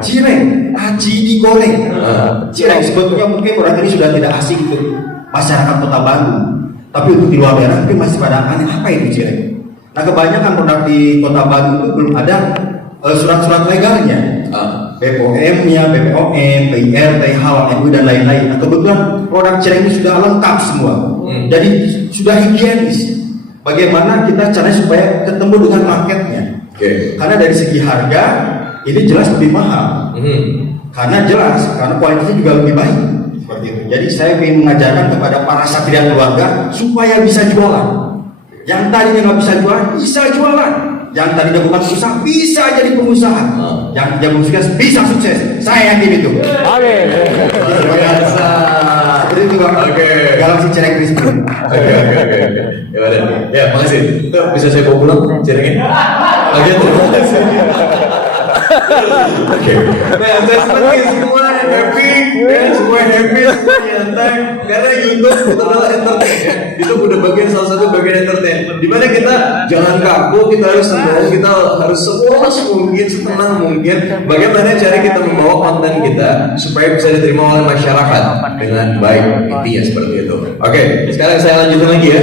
Cireng, aci digoreng. Cireng sebetulnya mungkin orang ini sudah tidak asing untuk masyarakat Kota Bandung, tapi untuk di luar daerah mungkin masih pada aneh apa itu cireng. Nah, kebanyakan produk di Kota Bandung itu belum ada surat-surat legalnya, BPOM-nya, BPOM, PIR, halal, MUI dan lain-lain. Nah, kebetulan produk cireng ini sudah lengkap semua, jadi sudah higienis. Bagaimana kita caranya supaya ketemu dengan marketnya? Karena dari segi harga ini jelas lebih mahal. Karena kualitasnya juga lebih baik. seperti itu. Jadi saya ingin mengajarkan kepada para satria keluarga supaya bisa jualan. Yang tadinya nggak bisa jualan, bisa jualan. Yang tadinya bukan pengusaha, bisa jadi pengusaha. Yang jago sukses, bisa sukses. Saya yakin itu. Oke. Biasa. Seperti itu Bang. Oke. Galaksi cerek crispy. Oke. Ya udah. Ya, makasih. Itu bisa saya bawa pulang cereknya. Oke, terima kasih. Oke. Nah, saya senang ya semua happy, ya semua happy, semua nyantai. Karena YouTube itu adalah entertain ya. YouTube udah bagian salah satu bagian entertain. Dimana kita jangan kaku, kita harus senang, kita harus sepuas mungkin, setenang mungkin. Bagaimana cara kita membawa konten kita supaya bisa diterima oleh masyarakat dengan baik, intinya seperti itu. Oke, sekarang saya lanjutin lagi ya.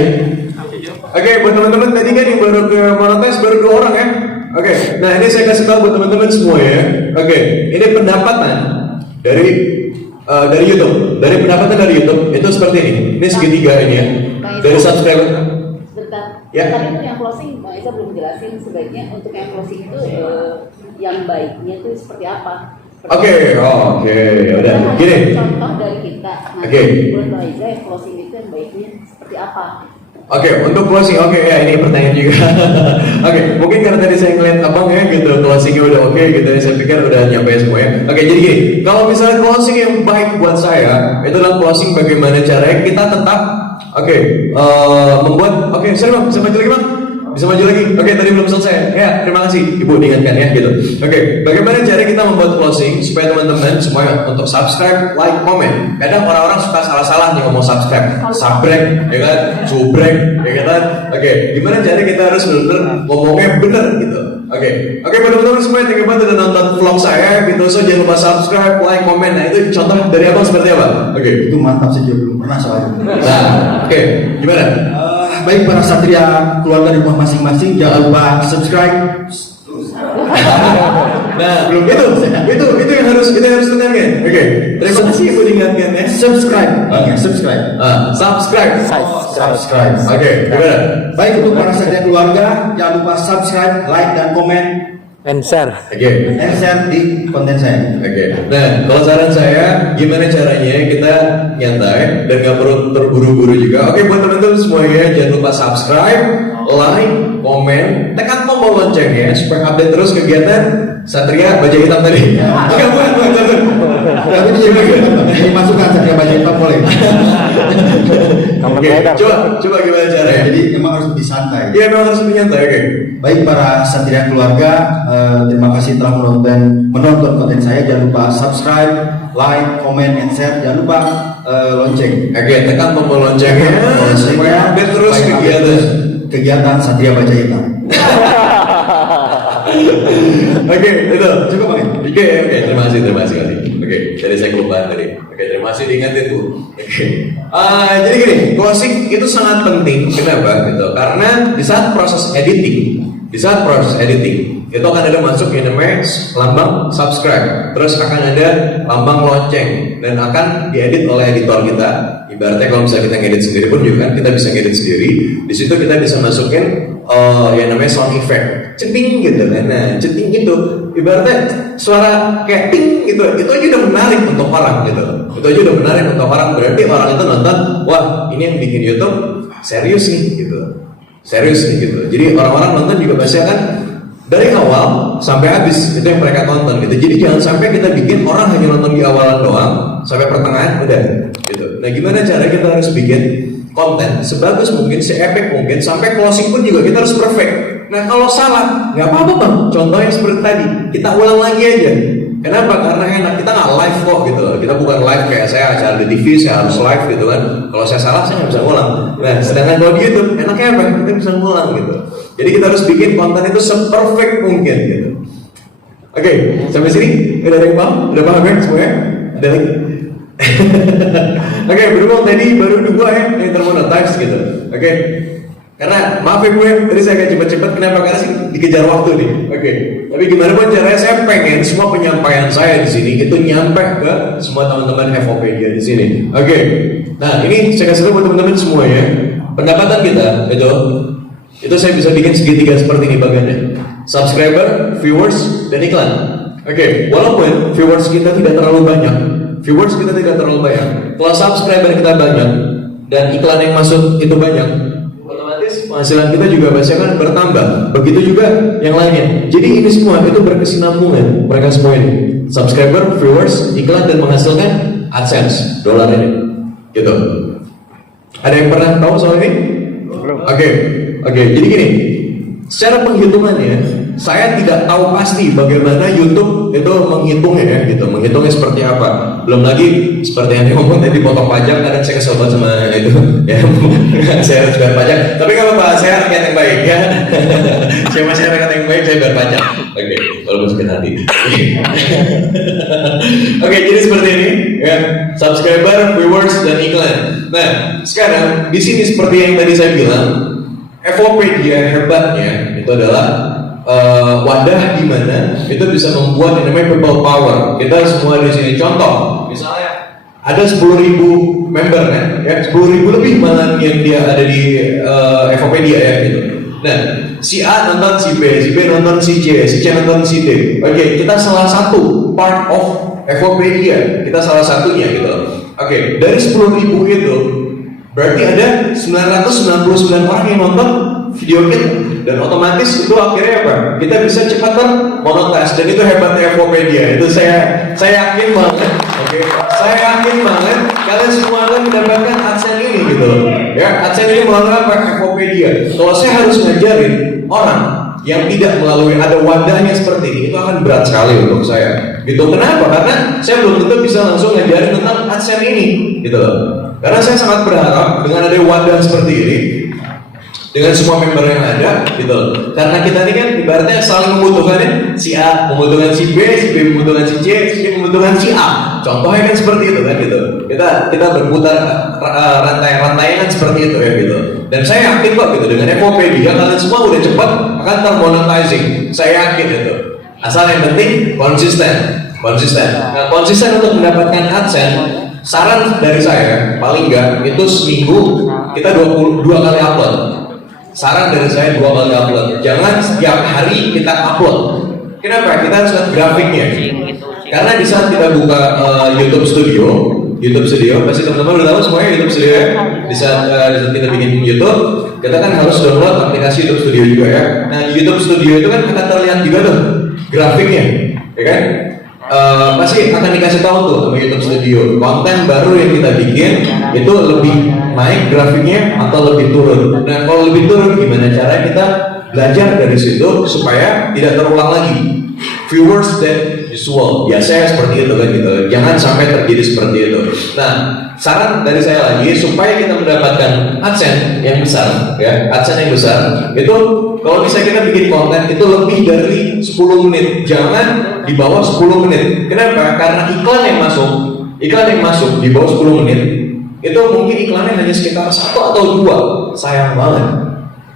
Oke, buat teman-teman tadi kan yang baru ke monetize baru 2 orang ya. Oke, nah ini saya kasih tahu buat teman-teman semua ya. Oke, ini pendapatan dari YouTube. Dari pendapatan dari YouTube itu seperti ini. Ini segitiga ini ya. Dari subscriber. Sebentar. Ya. Tadi itu yang closing, Mbak Eza belum jelasin sebaiknya untuk yang closing itu yang baiknya itu seperti apa? Oke, ya udah. Gini. Contoh dari kita. Nah, Oke. buat Mbak Eza yang closing itu yang baiknya seperti apa? Oke, untuk closing, ya ini pertanyaan juga. Oke, mungkin karena tadi saya ngeliat abang ya gitu, closingnya udah oke gitu ya, saya pikir udah nyampe semuanya. Oke, jadi gini, kalau misalnya closing yang baik buat saya, itu adalah closing bagaimana caranya kita tetap, membuat, bisa maju lagi bang? Bisa maju lagi? Oke, tadi belum selesai. Ya, terima kasih Ibu diingatkan ya gitu. Oke, bagaimana cara kita membuat closing supaya teman-teman semuanya untuk subscribe, like, komen. Kadang orang-orang suka salah-salah nih ngomong subscribe, subrek, ya kan, subrek, ya kan. Oke, gimana cara kita harus benar-benar ngomongnya benar gitu. Oke, buat teman-teman semua yang terlibat udah nonton vlog saya gitu, so jangan lupa subscribe, like, komen. Nah itu contoh dari abang seperti apa? Oke, Itu mantap sih, belum pernah soalnya. nah, gimana? Baik para satria keluarga di rumah masing-masing, jangan lupa subscribe. Nah, belum itu yang harus tekankan. Oke, terima kasih Ibu diingatkan ya. Subscribe. Subscribe. Subscribe. Oke, gimana? Baik untuk para satria keluarga, jangan lupa subscribe, like dan komen And share. Oke. dan share di konten saya. Oke. Nah, kalau saran saya, gimana caranya kita nyantai dan nggak perlu terburu-buru juga. Oke, buat teman-teman semuanya, jangan lupa subscribe, like, komen, tekan tombol loncengnya supaya update terus kegiatan Satria Baja Hitam tadi. Oke, bukan. Tapi ini masukan satria baju hitam boleh. Oke, coba gimana caranya? Jadi memang harus lebih santai. Iya, memang harus menyantai. Oke. Baik para satria keluarga, terima kasih telah menonton konten saya. Jangan lupa subscribe, like, comment, and share. Jangan lupa lonceng. Oke, tekan tombol loncengnya supaya update terus kegiatan Satria Baja Hitam. Oke, itu. Cukup Bang. Oke, terima kasih. Oke, jadi saya kelupaan tadi. Oke, terima kasih diingatin tuh. Oke. Jadi gini, closing itu sangat penting. Kenapa? Gitu. Karena di saat proses editing, itu akan ada masuk yang namanya lambang subscribe, terus akan ada lambang lonceng dan akan diedit oleh editor kita. Ibaratnya kalau misalnya kita ngedit sendiri pun juga kan kita bisa ngedit sendiri. Di situ kita bisa masukin yang namanya sound effect, ceting gitu kan. Nah, ceting itu ibaratnya suara kayak ting gitu, itu aja udah menarik untuk orang gitu. Berarti orang itu nonton, wah ini yang bikin YouTube serius nih gitu. Jadi orang-orang nonton juga pasti akan dari awal sampai habis itu yang mereka tonton gitu. Jadi jangan sampai kita bikin orang hanya nonton di awalan doang sampai pertengahan udah gitu. Nah, gimana cara kita harus bikin konten sebagus mungkin, seepik mungkin, sampai closing pun juga kita harus perfect. Nah, kalau salah nggak apa-apa bang. Contohnya seperti tadi, kita ulang lagi aja. Kenapa? Karena enak, kita nggak live kok gitu. Kita bukan live kayak saya acara di TV, saya harus live gitu kan. Kalau saya salah, saya nggak bisa ngulang. Nah, sedangkan kalau di YouTube, enaknya apa? Kita bisa ngulang gitu. Jadi kita harus bikin konten itu seperfect mungkin gitu. Oke, sampai sini udah ada yang paham? Udah paham ya semuanya? Ada lagi? Oke, berhubung tadi baru 2 yang termonetize gitu. Oke. Karena maaf ya gue, tadi saya agak cepet-cepet. Kenapa? Karena sih dikejar waktu nih. Oke. Tapi gimana pun caranya, saya pengen semua penyampaian saya di sini itu nyampe ke semua teman-teman FOPedia di sini. Oke. Nah, ini saya kasih tahu buat teman-teman semuanya. Pendapatan kita itu saya bisa bikin segitiga seperti ini bagiannya. Subscriber, viewers, dan iklan. Oke. Walaupun viewers kita tidak terlalu banyak, viewers kita tidak terlalu banyak. Kalau subscriber kita banyak dan iklan yang masuk itu banyak, otomatis penghasilan kita juga pasti akan bertambah. Begitu juga yang lainnya. Jadi ini semua itu berkesinambungan. Mereka semua ini subscriber, viewers, iklan, dan menghasilkan AdSense dolar ini. Gitu. Ada yang pernah tahu soal ini? Oke. Jadi gini, secara penghitungannya saya tidak tahu pasti bagaimana YouTube itu menghitungnya ya, gitu. Menghitungnya seperti apa. Belum lagi seperti yang ngomong tadi potong pajak, kadang saya kesel banget sama itu. Ya, saya harus bayar pajak. Tapi kalau Pak saya rakyat yang baik ya. Saya masih rakyat yang baik, saya bayar pajak. Oke, kalau sakit hati. Oke, jadi seperti ini ya. Subscriber, viewers, dan iklan. Nah, sekarang di sini seperti yang tadi saya bilang, FOPedia hebatnya itu adalah wadah di mana itu bisa membuat yang namanya people power. Kita semua di sini contoh, misalnya ada 10.000 member kan, ya 10.000 lebih malah yang dia ada di FOPedia ya gitu. Nah, si A nonton si B nonton si C nonton si D. Oke, kita salah satu part of FOPedia, kita salah satunya gitu. Oke, dari 10.000 itu berarti ada 999 orang yang nonton video kita, dan otomatis itu akhirnya apa? Kita bisa cepat monetas, dan itu hebatnya FOPedia. Itu saya yakin banget. Oke, saya yakin banget kalian semua akan mendapatkan AdSense ini gitu. Ya, AdSense ini melalui apa? FOPedia. Kalau saya harus ngajarin orang yang tidak melalui ada wadahnya seperti ini, itu akan berat sekali untuk saya. Gitu. Kenapa? Karena saya belum tentu bisa langsung ngajarin tentang AdSense ini, gitu loh. Karena saya sangat berharap dengan ada wadah seperti ini, dengan semua member yang ada, gitu. Karena kita ini kan ibaratnya saling membutuhkan ya. Si A membutuhkan si B membutuhkan si C membutuhkan si A. Contohnya kan seperti itu kan, gitu. Kita berputar rantai-rantai kan seperti itu ya, gitu. Dan saya yakin kok gitu dengan FOPedia kalian semua udah cepat akan termonetizing. Saya yakin itu. Asal yang penting konsisten. Nah, konsisten untuk mendapatkan AdSense. Saran dari saya paling enggak itu seminggu kita 22 kali upload. Saran dari saya 2 kali upload. Jangan setiap hari kita upload. Kenapa? Kita harus lihat grafiknya. Karena di saat kita buka YouTube Studio, pasti teman-teman udah tahu semuanya YouTube Studio ya. Di saat kita bikin YouTube, kita kan harus download aplikasi YouTube Studio juga ya. Nah, di YouTube Studio itu kan akan terlihat juga tuh grafiknya, ya kan? Pasti akan dikasih tahu tuh sama YouTube Studio konten baru yang kita bikin itu lebih naik grafiknya atau lebih turun. Nah, kalau lebih turun gimana cara kita belajar dari situ supaya tidak terulang lagi. Viewers dan visual biasanya seperti itu kan gitu. Jangan sampai terjadi seperti itu. Nah, saran dari saya lagi supaya kita mendapatkan AdSense yang besar ya, AdSense yang besar itu kalau bisa kita bikin konten itu lebih dari 10 menit, jangan di bawah 10 menit. Kenapa? Karena iklan yang masuk di bawah 10 menit itu mungkin iklannya hanya sekitar 1 atau 2, sayang banget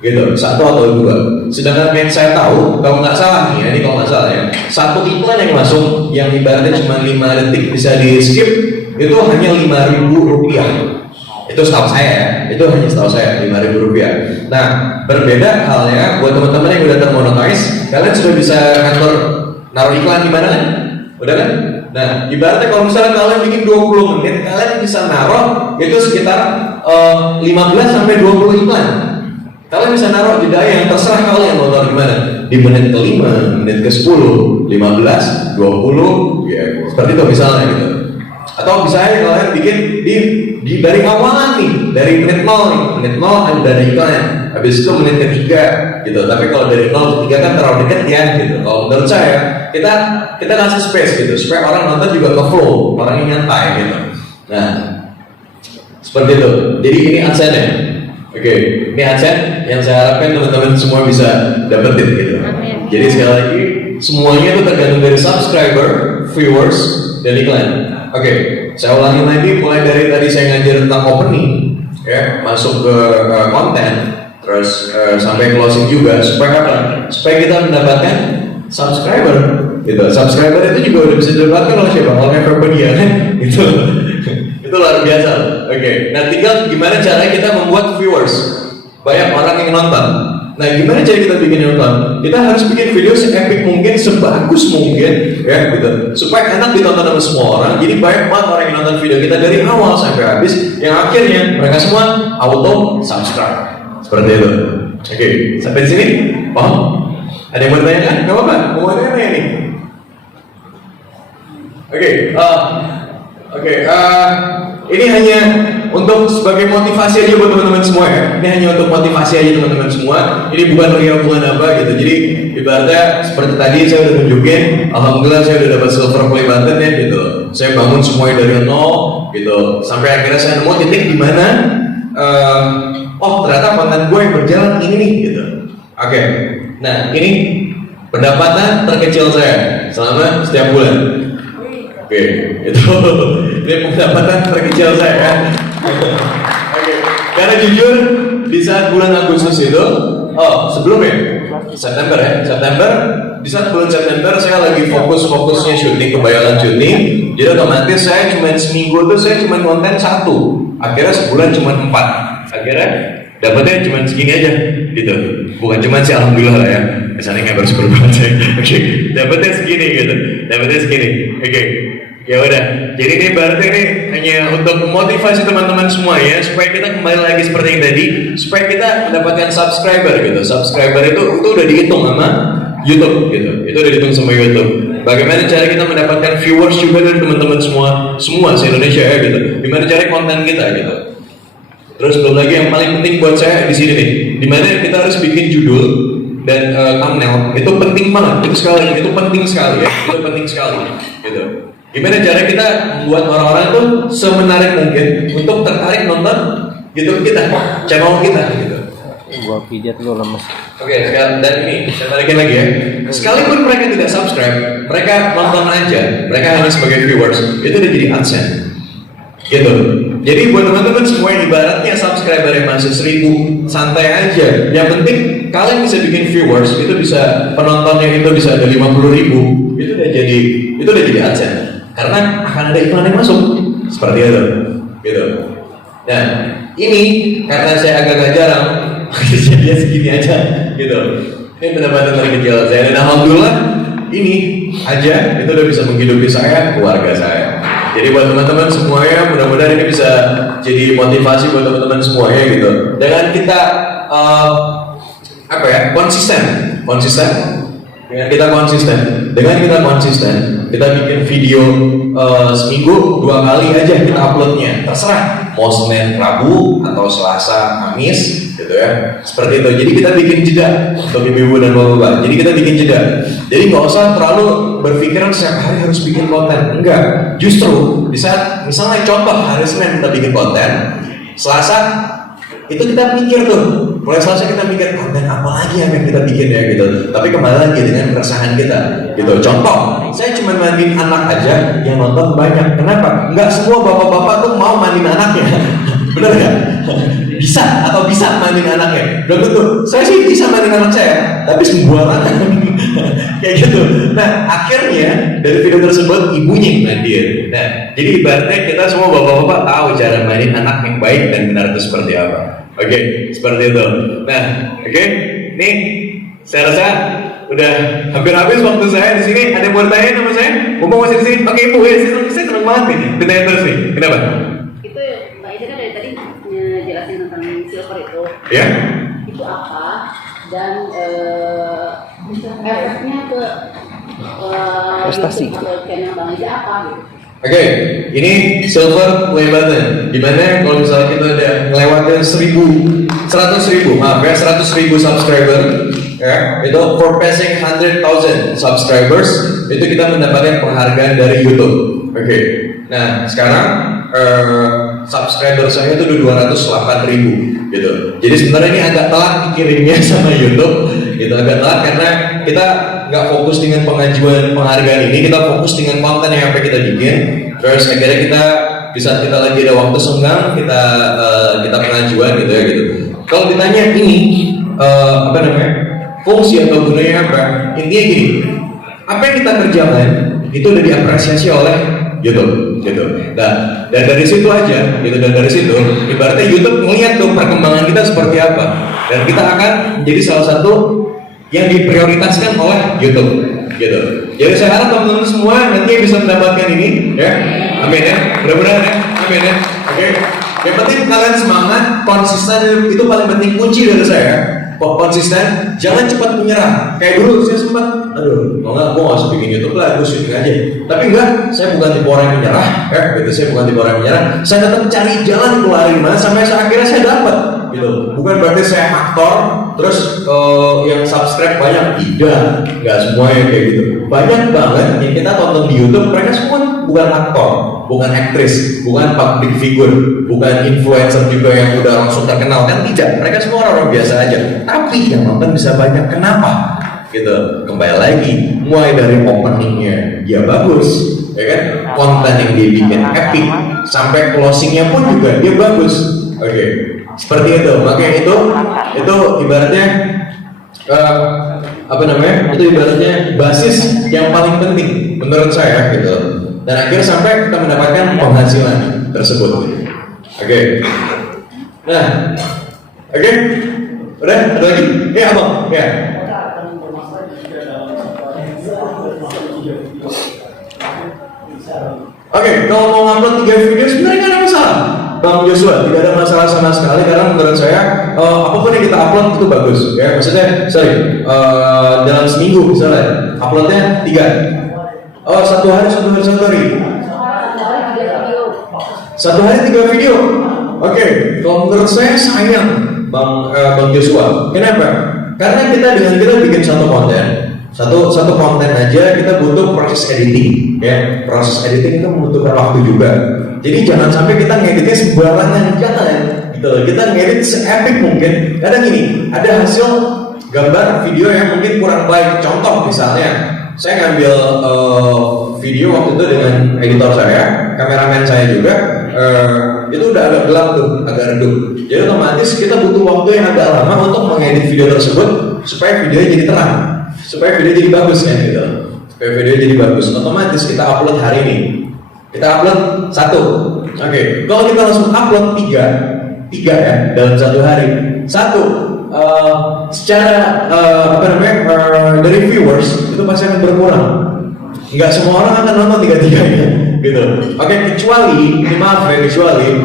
gitu, 1 atau 2. Sedangkan yang saya tahu, kalau nggak salah nih, ini kalau nggak salah ya, satu iklan yang masuk yang ibaratnya cuma 5 detik bisa di skip itu hanya Rp5.000. Itu setahu saya, itu hanya setahu saya Rp5.000. Nah, berbeda halnya buat teman-teman yang udah termonetize, kalian sudah bisa kantor naruh iklan di mana kan? Udah kan? Nah, ibaratnya kalau misalnya kalian bikin 20 menit, kalian bisa naruh itu sekitar 15 sampai 20 iklan. Kalian bisa naruh di daya yang terserah kalian mau taruh di mana. Di menit ke-5, menit ke-10, 15, 20, ya seperti itu misalnya gitu. Atau misalnya kalian bikin dari awalan nih, dari menit 0 nih, menit 0 ada dari iklan, habis itu menit ke-3 gitu. Tapi kalau dari 0 ke 3 kan terlalu dekat ya gitu. Kalau menurut saya, kita kasih space gitu, supaya orang nonton juga ke flow, orangnya nyantai gitu. Nah, seperti itu. Jadi ini AdSense-nya. Oke, ini AdSense yang saya harapkan teman-teman semua bisa dapetin gitu. Jadi sekali lagi, semuanya itu tergantung dari subscriber, viewers, dan iklan. Oke, saya ulangi lagi mulai dari tadi saya ngajar tentang opening, ya, masuk ke konten, terus sampai closing juga supaya apa? Supaya kita mendapatkan subscriber, gitu. Subscriber itu juga udah bisa didapatkan oleh siapa? Oleh FOPedia kan? Gitu. Itu luar biasa. Oke, nah tinggal gimana caranya kita membuat viewers, banyak orang yang nonton. Nah, gimana cara kita bikin nonton? Kita harus bikin video se-epic mungkin, sebagus mungkin, ya gitu. Supaya enak ditonton sama semua orang. Jadi banyak banget orang yang nonton video kita dari awal sampai habis. Yang akhirnya mereka semua auto subscribe. Seperti itu. Oke, sampai di sini. Paham? Ada yang mau tanya kan? Gak apa-apa. Mau tanya nih. Oke, ini hanya untuk sebagai motivasi aja buat teman-teman semua ya. Ini hanya untuk motivasi aja teman-teman semua. Ini bukan ria, bukan apa gitu. Jadi ibaratnya seperti tadi saya udah tunjukin, alhamdulillah saya udah dapat silver play button ya gitu. Saya bangun semuanya dari nol gitu. Sampai akhirnya saya nemu titik di mana oh ternyata konten gue yang berjalan ini nih gitu. Oke. Nah ini pendapatan terkecil saya selama setiap bulan. Oke, itu ini pendapatan terkecil saya ya. Oke, karena jujur di saat bulan Agustus itu, sebelumnya September ya, di saat bulan September saya lagi fokusnya syuting, kebayangan syuting, jadi otomatis saya cuma seminggu tuh saya cuma konten 1, akhirnya sebulan cuma 4, akhirnya dapatnya cuma segini aja, gitu. Bukan cuma sih, alhamdulillah lah ya. Misalnya nggak bersyukur banget saya. Oke, dapatnya segini gitu, Oke. Ya udah, jadi ini berarti ini hanya untuk memotivasi teman-teman semua ya, supaya kita kembali lagi seperti yang tadi, supaya kita mendapatkan subscriber gitu. Subscriber itu udah dihitung sama YouTube gitu, itu udah dihitung sama YouTube. Bagaimana cara kita mendapatkan viewers juga dari teman-teman semua se-Indonesia ya gitu. Gimana cari konten kita gitu. Terus belum lagi yang paling penting buat saya di sini nih, dimana kita harus bikin judul dan thumbnail itu penting banget. Itu penting sekali ya, gitu. Gimana cara kita buat orang-orang itu semenarik mungkin untuk tertarik nonton YouTube kita, channel kita gitu. Gua pijat lu lemes. Oke, sekarang dan ini saya balikin lagi ya. Sekalipun mereka tidak subscribe, mereka nonton aja, mereka hanya sebagai viewers, itu udah jadi AdSense. Gitu. Jadi buat teman-teman semua yang ibaratnya subscriber yang masih 1000, santai aja. Yang penting kalian bisa bikin viewers, itu bisa penontonnya itu bisa ada 50.000, itu udah jadi AdSense. Karena akan ada iklan yang masuk seperti itu, gitu. Nah, ini karena saya agak jarang, jadi segini aja, gitu. Ini pendapatan terkecil saya dan alhamdulillah ini aja itu udah bisa menghidupi saya, keluarga saya. Jadi buat teman-teman semuanya, mudah-mudahan ini bisa jadi motivasi buat teman-teman semuanya gitu. Dengan kita konsisten. Dengan kita konsisten, kita bikin video seminggu 2 kali aja kita uploadnya, terserah mau Senin, Rabu atau Selasa, Kamis, gitu ya. Seperti itu. Jadi kita bikin jeda untuk ibu-ibu dan bapak-bapak. Jadi kita bikin jeda. Jadi nggak usah terlalu berpikiran setiap hari harus bikin konten. Enggak. Justru di saat misalnya contoh hari Senin kita bikin konten, Selasa itu kita mikir tuh. Mulai Selasa kita mikir konten apa lagi yang kita bikin ya gitu. Tapi kembali lagi dengan keresahan kita gitu. Contoh, saya cuma mandiin anak aja yang nonton banyak. Kenapa? Enggak semua bapak-bapak tuh mau mandiin anaknya. Bener ya? Bisa mandiin anaknya. Belum tentu. Saya sih bisa mandiin anak saya, tapi sembarangan. Kayak gitu. Nah, akhirnya dari video tersebut ibunya yang mandiin. Nah, jadi ibaratnya kita semua bapak-bapak tahu cara mandiin anak yang baik dan benar itu seperti apa. Oke, seperti itu. Nah, oke, nih saya rasa udah hampir habis waktu saya di sini. Ada yang mau tanya sama saya? Mumpung masih di sini. Oke, Ibu, ya, saya senang banget nih. Ditanya terus nih. Kenapa? Itu Mbak Ida kan dari tadi ngejelasin tentang silver itu. Ya. Itu apa dan efeknya ke prestasi atau channel Bang Ida apa gitu. Oke, ini silver play button. Dimana kalau misalnya kita udah ngelewatin 100.000 subscriber, ya, itu for passing 100,000 subscribers, itu kita mendapatkan penghargaan dari YouTube. Oke, nah sekarang subscriber saya itu udah 208.000, gitu. Jadi sebenarnya ini agak telat dikirimnya sama YouTube, gitu, agak telat karena kita nggak fokus dengan pengajuan penghargaan ini, kita fokus dengan konten yang apa kita bikin. Terus akhirnya kita bisa kita lagi ada waktu senggang, kita pengajuan gitu ya gitu. Kalau ditanya ini fungsi atau gunanya apa? Intinya gini, apa yang kita kerjakan itu udah diapresiasi oleh YouTube, gitu. Nah, dan dari situ aja, gitu. Dan dari situ, ibaratnya YouTube ngeliat tuh perkembangan kita seperti apa. dan kita akan menjadi salah satu yang diprioritaskan oleh YouTube gitu. Jadi saya harap teman-teman semua nanti bisa mendapatkan ini ya. Amin ya. Mudah-mudahan ya. Amin ya. Oke. Yang penting kalian semangat, konsisten itu paling penting, kunci dari saya. Konsisten, jangan cepat menyerah. Kayak dulu saya sempat, aduh, mau nggak usah bikin YouTube lah, gue syuting aja. Tapi enggak, saya bukan tipe orang yang menyerah, ya, gitu. Saya bukan tipe orang yang menyerah. Saya tetap cari jalan keluar gimana sampai akhirnya saya dapat, gitu. Bukan berarti saya aktor, terus yang subscribe banyak, tidak, nggak semuanya kayak gitu. Banyak banget yang kita tonton di YouTube, mereka semua bukan aktor, bukan aktris, bukan public figure, bukan influencer juga yang udah langsung terkenal, kan tidak. Mereka semua orang biasa aja. Tapi yang nonton bisa banyak. Kenapa? Gitu. Kembali lagi, mulai dari openingnya dia bagus, ya kan? Konten yang dia bikin epic, sampai closingnya pun juga dia bagus. Oke, seperti itu. Makanya itu ibaratnya apa namanya? Itu ibaratnya basis yang paling penting menurut saya gitu. Dan akhirnya sampai kita mendapatkan penghasilan tersebut. Oke. Nah, oke. Udah, ada lagi? Ya, abang. Ya. Oke, kalau mau ngupload 3 video sebenarnya nggak ada masalah, Bang Joshua. Tidak ada masalah sama sekali karena menurut saya apapun yang kita upload itu bagus. Ya, maksudnya, dalam seminggu misalnya uploadnya 3. Oh, satu hari. Satu hari 3 video. Oke, kalau menurut saya sayang, Bang Joshua. Kenapa? Karena kita bikin satu konten aja kita butuh proses editing, ya. Proses editing itu membutuhkan waktu juga. Jadi jangan sampai kita ngeditnya sembarangan, jangan. Gitu. Kita ngedit se-epic mungkin. Kadang gini, ada hasil gambar video yang mungkin kurang baik. Contoh misalnya, saya ngambil video waktu itu dengan editor saya, kameramen saya juga. Itu udah agak gelap tuh, agak redup. Jadi otomatis kita butuh waktu yang agak lama untuk mengedit video tersebut supaya videonya jadi terang, supaya video jadi bagus kan gitu. Supaya video jadi bagus. Otomatis kita upload hari ini. Kita upload 1. Oke. Kalau kita langsung upload 3 ya dalam 1 hari. 1 secara dari viewers itu pasti akan berkurang. Nggak semua orang akan nonton 3-3-nya gitu. Oke, kecuali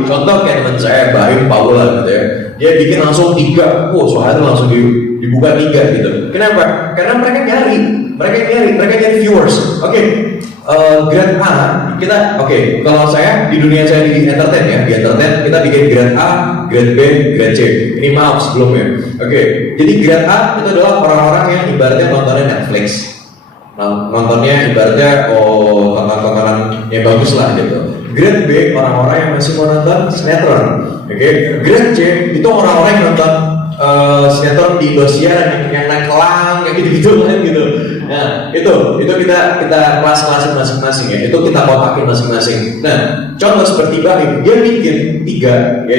contoh kayak teman saya Baim Paula gitu ya, dia bikin langsung 3, sehari langsung dibuka 3 gitu. Kenapa? Karena mereka nyari viewers. Oke, grade A kita kalau saya di dunia saya di entertain ya, di entertain kita bikin grade A, grade B, grade C. Ini maaf sebelumnya. Oke, jadi grade A itu adalah orang-orang yang ibaratnya nontonnya Netflix. Nontonnya ibaratnya tontonan yang bagus lah gitu. Grade B orang-orang yang masih mau nonton sinetron. Oke. Grade C itu orang-orang yang nonton sinetron di Indosiar yang naik kelang kayak gitu kan gitu. Nah itu kita kelas-kelasin masing-masing ya. Itu kita kotakin masing-masing. Nah contoh seperti Baim, dia bikin 3 dia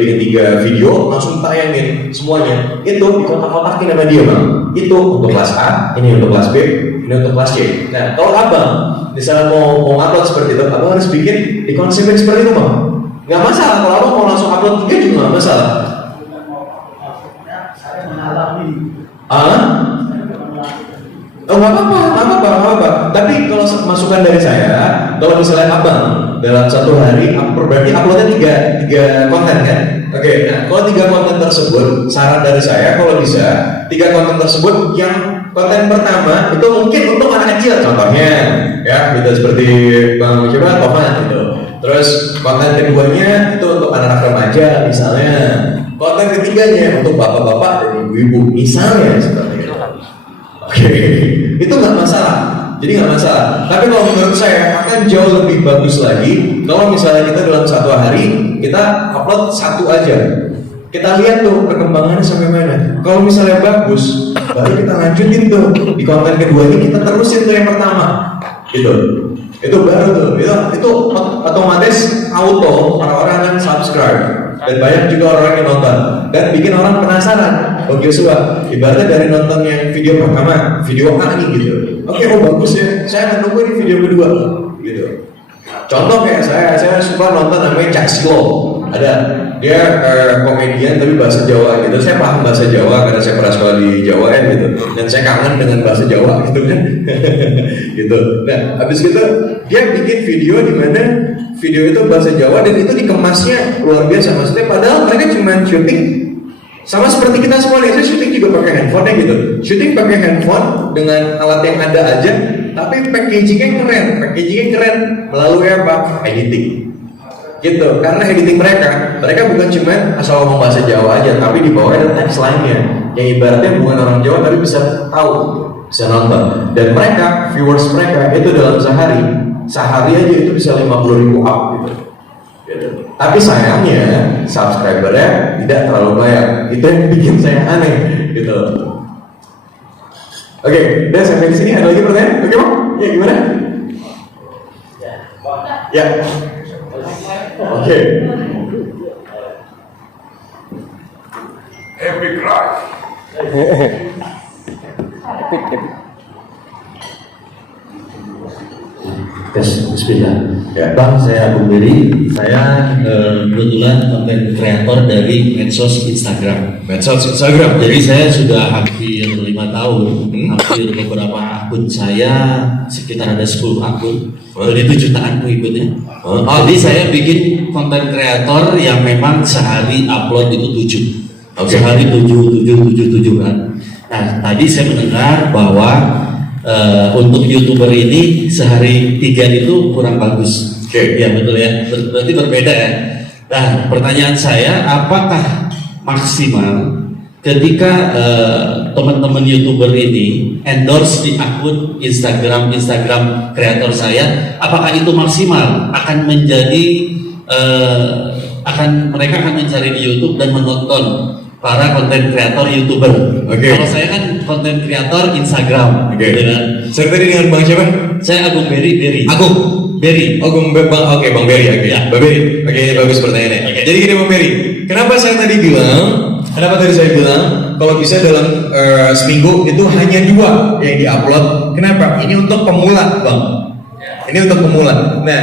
bikin 3 video langsung tayangin semuanya. Itu dikotak-kotakin sama dia bang. Itu untuk kelas A, ini untuk kelas B, ini untuk kelas C. Nah kalau abang misalnya mau upload seperti itu, abang harus bikin dikonsepin seperti itu bang. Nggak masalah kalau abang mau langsung upload 3 juga nggak masalah. Oh nggak apa-apa. Tapi kalau masukan dari saya, kalau misalnya abang dalam 1 hari, berarti uploadnya 3 konten kan? Oke, nah kalau 3 konten tersebut, saran dari saya kalau bisa 3 konten tersebut, yang konten pertama itu mungkin untuk anak kecil, contohnya, ya, gitu seperti Bang Toman gitu. Terus konten keduanya itu untuk anak-anak remaja, misalnya. Konten ketiganya untuk bapak-bapak dan ibu-ibu, misalnya seperti itu. Oke, itu nggak masalah. Jadi nggak masalah. Tapi kalau menurut saya akan jauh lebih bagus lagi kalau misalnya kita dalam 1 hari kita upload 1 aja. Kita lihat tuh perkembangannya sampai mana. Kalau misalnya bagus, baru kita lanjutin tuh di konten keduanya, kita terusin tuh yang pertama. Gitu. Itu baru tuh. Itu otomatis auto orang-orang akan subscribe. Dan banyak juga orang yang nonton dan bikin orang penasaran. Bang Joshua, ibaratnya dari nonton yang video pertama, video A nih gitu. Oke, bagus ya. Saya akan nunggu di video kedua, gitu. Contoh kayak saya suka nonton namanya Cak Silo. Ada dia komedian tapi bahasa Jawa gitu. Saya paham bahasa Jawa karena saya pernah sekolah di Jawa kan gitu. Dan saya kangen dengan bahasa Jawa gitu kan. Gitu. Nah, habis itu dia bikin video di mana video itu bahasa Jawa dan itu dikemasnya luar biasa. Maksudnya padahal mereka cuma syuting sama seperti kita semua nih, saya syuting juga pakai handphone ya gitu. Syuting pakai handphone dengan alat yang ada aja, tapi packagingnya keren melalui apa? Editing. Gitu, karena editing mereka bukan cuma asal ngomong bahasa Jawa aja, tapi di bawah ada teks lainnya yang ibaratnya bukan orang Jawa tapi bisa tahu, bisa nonton. Dan mereka, viewers mereka itu dalam sehari aja itu bisa 50.000 up gitu. Tapi sayangnya subscribernya tidak terlalu banyak. Itu yang bikin saya aneh gitu. Oke, udah sampai di sini. Ada lagi pertanyaan? Oke, Bang? Ya gimana? Ya. Oke. Epic Ride. Bismillah. Ya. Bang, saya Agung Beri. Saya kebetulan konten kreator dari medsos Instagram. Jadi saya sudah hampir 5 tahun. Hampir beberapa akun saya sekitar ada 10 akun. Dan itu jutaan pengikutnya. Jadi saya bikin konten kreator yang memang sehari upload itu 7. Sehari 7 kan. Nah, tadi saya mendengar bahwa untuk YouTuber ini sehari 3 itu kurang bagus. Ya betul ya, berarti berbeda ya. Nah, pertanyaan saya, apakah maksimal ketika teman-teman YouTuber ini endorse di akun Instagram kreator saya, apakah itu maksimal akan menjadi mereka akan mencari di YouTube dan menonton para konten kreator YouTuber. Kalau saya kan konten kreator Instagram. Gitu kan. Saya tadi dengan Bang siapa? Saya Agung Beri. Bang Beri. Ya. Bang Beri. Oke, ini bagus pertanyaannya. Jadi gini Bang Beri, kenapa saya tadi bilang kalau bisa dalam seminggu itu hanya 2 yang diupload. Kenapa? Ini untuk pemula, Bang. Ini untuk pemula. Nah,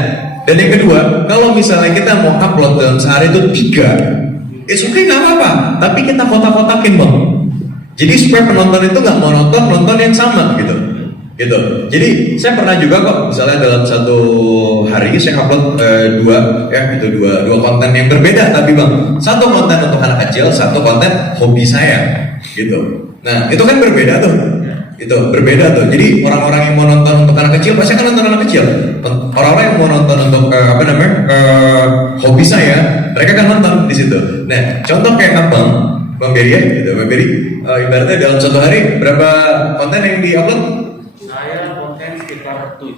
dan yang kedua, kalau misalnya kita mau upload dalam sehari itu 3, it's okay, nggak apa-apa. Tapi kita kotak-kotakin, Bang. Jadi supaya penonton itu nggak mau nonton yang sama gitu. Jadi saya pernah juga kok, misalnya dalam satu hari saya upload dua konten yang berbeda, tapi Bang, satu konten untuk anak kecil, satu konten hobi saya, gitu. Nah itu kan berbeda tuh. Jadi orang-orang yang mau nonton untuk anak kecil pasti akan nonton anak kecil. Orang-orang yang mau nonton untuk hobi saya, mereka akan nonton di situ. Nah, contoh kayak Bang Beri ya, gitu. Bang Beri, ibaratnya dalam satu hari berapa konten yang diupload? Saya konten sekitar 7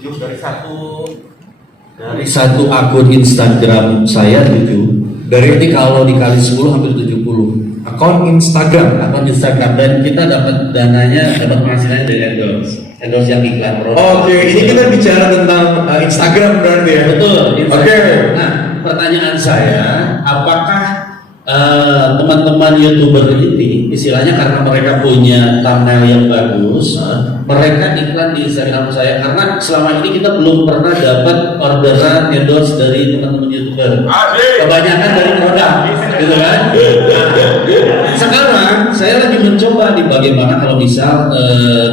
dari satu akun Instagram saya 7. Berarti kalau dikali 10 hampir 70. Akun Instagram Dan kita dapat penghasilannya dari endorse yang iklan produk. Oke, ini kita bicara tentang Instagram berarti ya. Betul. Oke. Nah, pertanyaan saya, apakah teman-teman YouTuber ini istilahnya karena mereka punya thumbnail yang bagus, mereka iklan di Instagram saya, karena selama ini kita belum pernah dapat orderan endorse dari teman-teman YouTuber. Kebanyakan dari produk, gitu kan? Sekarang saya lagi mencoba di bagaimana kalau misal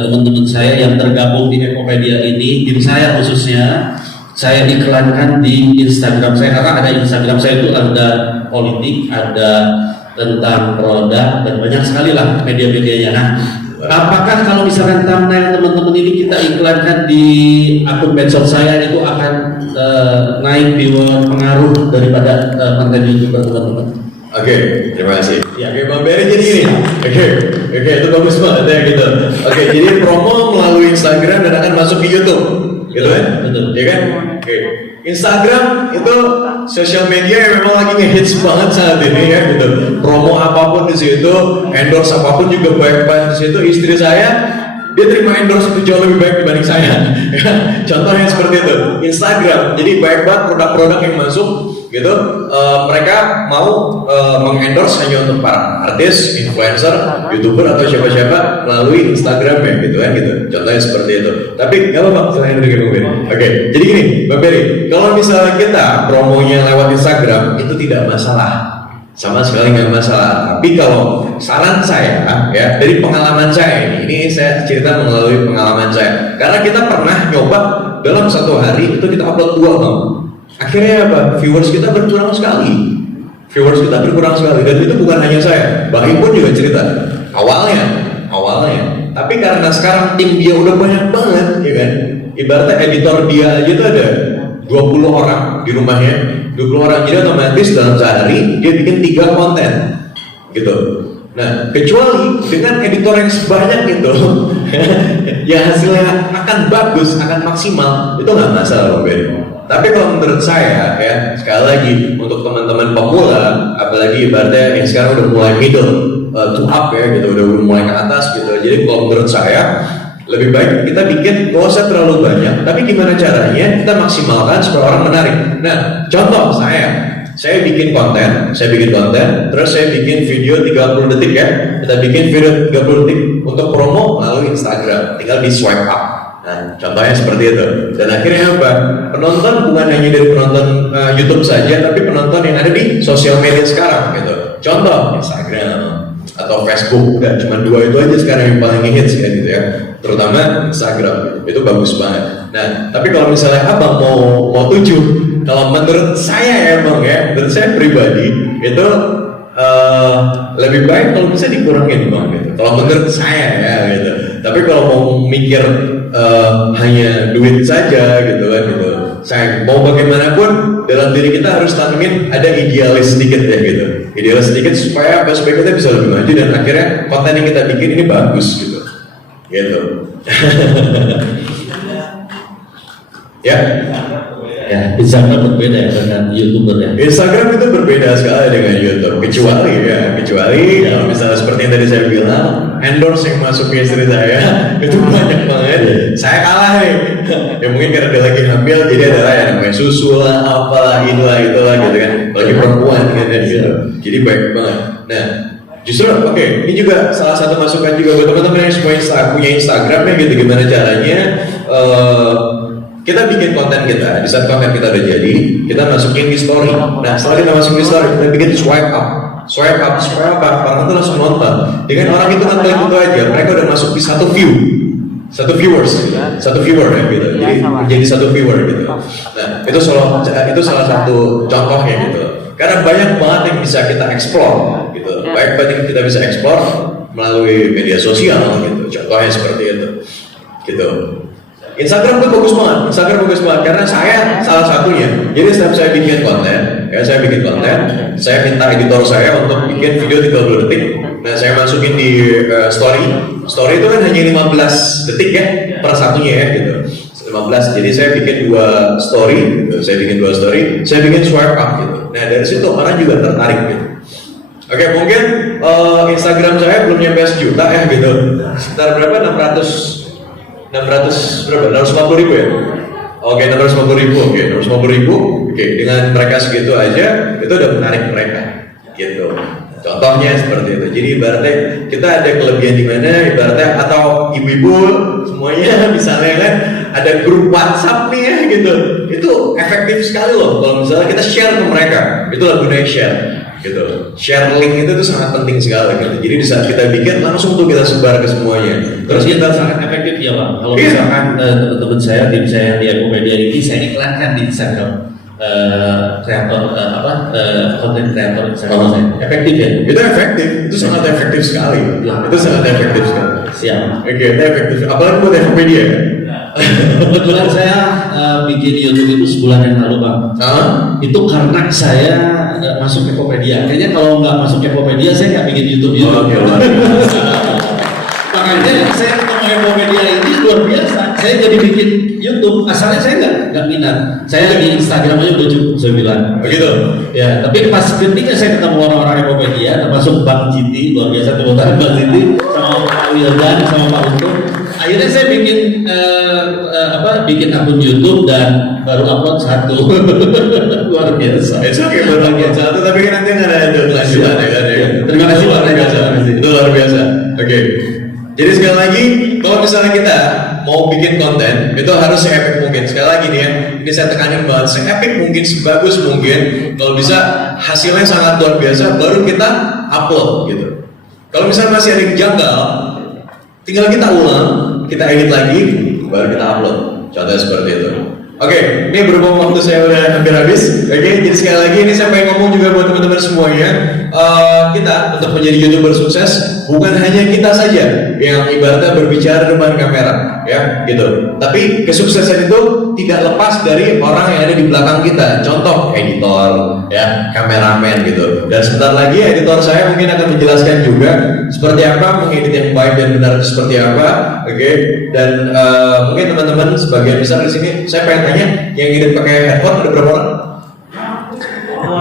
teman-teman saya yang tergabung di Ekopedia ini, tim saya khususnya, saya iklankan di Instagram saya, karena ada Instagram saya itu ada politik, ada tentang produk, dan banyak sekali lah media-medianya. Nah, apakah kalau misalkan thumbnail teman-teman ini kita iklankan di akun medsos saya, itu akan naik viewer, pengaruh daripada konten YouTuber teman-teman? Oke, terima kasih. Ya. Oke, Bang Beri jadi gini. Oke, itu bagus banget ya gitu. Oke, jadi promo melalui Instagram dan akan masuk ke YouTube, gitu kan? Betul. Ya kan? Oke. Instagram itu sosial media yang memang lagi ngehits banget saat ini ya gitu. Promo apapun di situ, endorse apapun juga banyak banget di situ. Istri saya dia terima endorse itu jauh lebih baik dibanding saya. Contohnya seperti itu. Instagram, jadi banyak banget produk-produk yang masuk gitu. Mereka mau mengendorse hanya untuk para artis, influencer, YouTuber atau siapa-siapa melalui Instagram ya gitu kan gitu. Contohnya seperti itu. Tapi nggak apa-apa, silahkan dari Bang Beri. Oke, jadi gini, Bang Beri, kalau misalnya kita promonya lewat Instagram itu tidak masalah. sama sekali nggak masalah. Tapi kalau saran saya ya dari pengalaman saya ini saya cerita melalui pengalaman saya. Karena kita pernah nyoba dalam satu hari itu kita upload 2 bang. Akhirnya apa? Viewers kita berkurang sekali. Dan itu bukan hanya saya. Bang Im pun juga cerita. Awalnya. Tapi karena sekarang tim dia udah banyak banget, ya kan? Ibaratnya editor dia aja tuh ada 20 orang di rumahnya, 20 orang, jadi otomatis dalam sehari dia bikin 3 konten gitu. Nah, kecuali dengan editor yang sebanyak itu yang hasilnya akan bagus, akan maksimal, itu nggak masalah Bang Ben. Tapi kalau menurut saya ya, sekali lagi untuk teman-teman pemula, apalagi ibaratnya yang sekarang udah mulai middle to up ya gitu, udah mulai ke atas gitu. Jadi kalau menurut saya lebih baik kita bikin nggak usah terlalu banyak, tapi gimana caranya kita maksimalkan supaya orang menarik. Nah, contoh saya bikin konten, terus saya bikin video 30 detik ya, kita bikin video 30 detik untuk promo melalui Instagram, tinggal di swipe up. Nah, contohnya seperti itu. Dan akhirnya apa? Penonton bukan hanya dari penonton YouTube saja, tapi penonton yang ada di sosial media sekarang gitu. Contoh Instagram atau Facebook, udah cuma 2 itu aja sekarang yang paling hits ya gitu ya, terutama Instagram itu bagus banget. Nah, tapi kalau misalnya abang mau 7, kalau menurut saya emang ya, menurut saya pribadi itu lebih baik kalau bisa dikurangin bang gitu. Kalau menurut saya ya gitu. Tapi kalau mau mikir hanya duit saja gitu kan gitu, saya mau bagaimanapun dalam diri kita harus tanemin ada idealis sedikit ya gitu, idealis sedikit supaya kita bisa lebih maju dan akhirnya konten yang kita bikin ini bagus gitu. Ya, Instagram berbeda ya dengan YouTuber ya. Instagram itu berbeda sekali dengan YouTube, kecuali kalau misalnya seperti yang tadi saya bilang, endorse yang masuk ke istri saya itu banyak banget. Saya kalah nih. Ya mungkin karena dia lagi hamil, jadi adalah yang namanya susu lah, apalah, itulah gitu kan. Lagi perempuan kan gitu. Jadi baik banget. Nah, justru ini juga salah satu masukan juga buat teman-teman yang semua punya Instagram ya gitu, gimana caranya kita bikin konten kita, di saat konten kita udah jadi, kita masukin di story. Nah, setelah kita masukin di story, kita bikin swipe up supaya apa? Orang itu langsung nonton. Dengan orang itu ngeklik itu aja, mereka udah masuk di satu viewer ya gitu. Jadi satu viewer gitu. Nah, itu salah satu contohnya gitu. Karena banyak banget yang bisa kita explore gitu. Banyak kita bisa explore melalui media sosial gitu. Contohnya seperti itu. Gitu. Instagram tuh bagus banget karena saya salah satunya. Jadi setiap saya bikin konten, saya minta editor saya untuk bikin video 30 detik. Nah, saya masukin di story. Story itu kan hanya 15 detik ya per satunya ya gitu. 15. Jadi saya bikin 2 story gitu. Saya bikin swipe up gitu. Nah, dari situ orang juga tertarik gitu. Oke, mungkin Instagram saya belum nyampe 1 juta ya gitu. Sekitar berapa? 650.000 ya? Oke, 650.000. Oke, dengan mereka segitu aja, itu udah menarik mereka gitu. Contohnya seperti itu. Jadi ibaratnya kita ada kelebihan di mana, ibaratnya atau ibu-ibu semuanya misalnya kan ada grup WhatsApp nih ya gitu. Itu efektif sekali loh kalau misalnya kita share ke mereka. Itulah gunanya share. Gitu. Share link itu tuh sangat penting sekali gitu. Jadi di saat kita bikin langsung tuh kita sebar ke semuanya. Terus kita sangat efektif ya Bang. Kalau misalkan teman-teman saya, tim saya di Ekopedia ini saya iklankan di Instagram konten kreator Instagram saya. Efektif ya? Itu efektif. Itu sangat efektif sekali. Itu sangat efektif sekali. Siap. Oke, itu efektif. Apalagi buat Ekopedia ya? Kebetulan saya bikin YouTube itu sebulan yang lalu Bang. Itu karena saya masuk Ekopedia. Kayaknya kalau nggak masuk Ekopedia saya nggak bikin YouTube. Makanya saya ketemu Ekopedia ini luar biasa. Saya jadi bikin YouTube. Asalnya saya nggak minat. Saya di Instagram aja udah cukup saya bilang. Begitu. Ya, tapi pas ketika saya ketemu orang-orang Ekopedia, termasuk Bang Citi, luar biasa kebetulan Bang Citi sama Pak Wildan sama Pak Untung. Akhirnya saya bikin akun YouTube dan baru upload 1. Luar biasa. Oke, baru upload 1 tapi nanti nggak ada kelanjutan ya kan? Terima kasih Pak. Itu luar biasa. Oke. Jadi sekali lagi, kalau misalnya kita mau bikin konten, itu harus se-epic mungkin. Sekali lagi nih ya, ini saya tekanin banget, se-epic mungkin, sebagus mungkin. Kalau bisa hasilnya sangat luar biasa, baru kita upload gitu. Kalau misalnya masih ada yang janggal, tinggal kita ulang, kita edit lagi, baru kita upload. Contohnya seperti itu. Oke, ini berhubung waktu saya udah hampir habis. Oke, jadi sekali lagi ini saya pengen ngomong juga buat teman-teman semuanya. Kita untuk menjadi YouTuber sukses bukan hanya kita saja yang ibaratnya berbicara depan kamera, ya gitu. Tapi kesuksesan itu tidak lepas dari orang yang ada di belakang kita. Contoh editor, ya, kameramen gitu. Dan sebentar lagi editor saya mungkin akan menjelaskan juga seperti apa mengedit yang baik dan benar itu seperti apa. Oke, dan mungkin teman-teman sebagian besar di sini saya pengen tanya, yang edit pakai headphone ada berapa orang?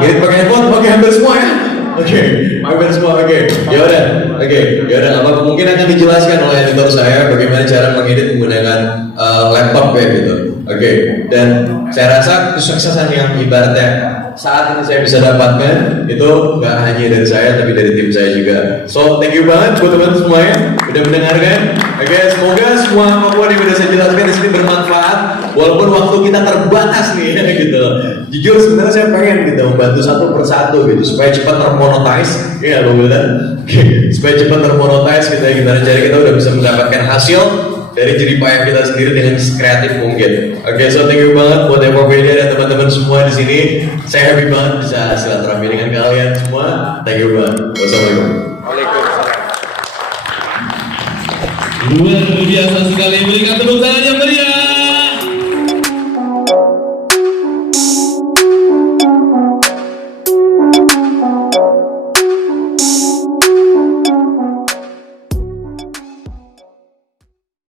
Edit pakai headphone? Oke, hampir semua ya. Oke, hampir semua. Oke, ya udah. Oke, ya udah. Apa mungkin akan dijelaskan oleh editor saya bagaimana cara mengedit menggunakan laptop ya gitu. Oke, dan saya rasa kesuksesan yang ibaratnya saat ini saya bisa dapatkan itu nggak hanya dari saya tapi dari tim saya juga. So thank you banget buat teman-teman semuanya udah mendengarkan. Oke, semoga semua apapun yang udah saya jelaskan di sini bermanfaat walaupun waktu kita terbatas nih gitu. Jujur sebenarnya saya pengen gitu membantu satu persatu gitu supaya cepat termonetize. Ya alhamdulillah. Oke, supaya cepat termonetize kita gimana cara kita udah bisa mendapatkan hasil dari jerih payah kita sendiri dengan kreatif mungkin. Oke, so thank you banget buat FOPD dan teman-teman semua di sini. Saya happy banget bisa silaturahmi dengan kalian semua. Thank you banget. Wassalamualaikum. Luar biasa sekali, berikan tepuk tangan yang meriah.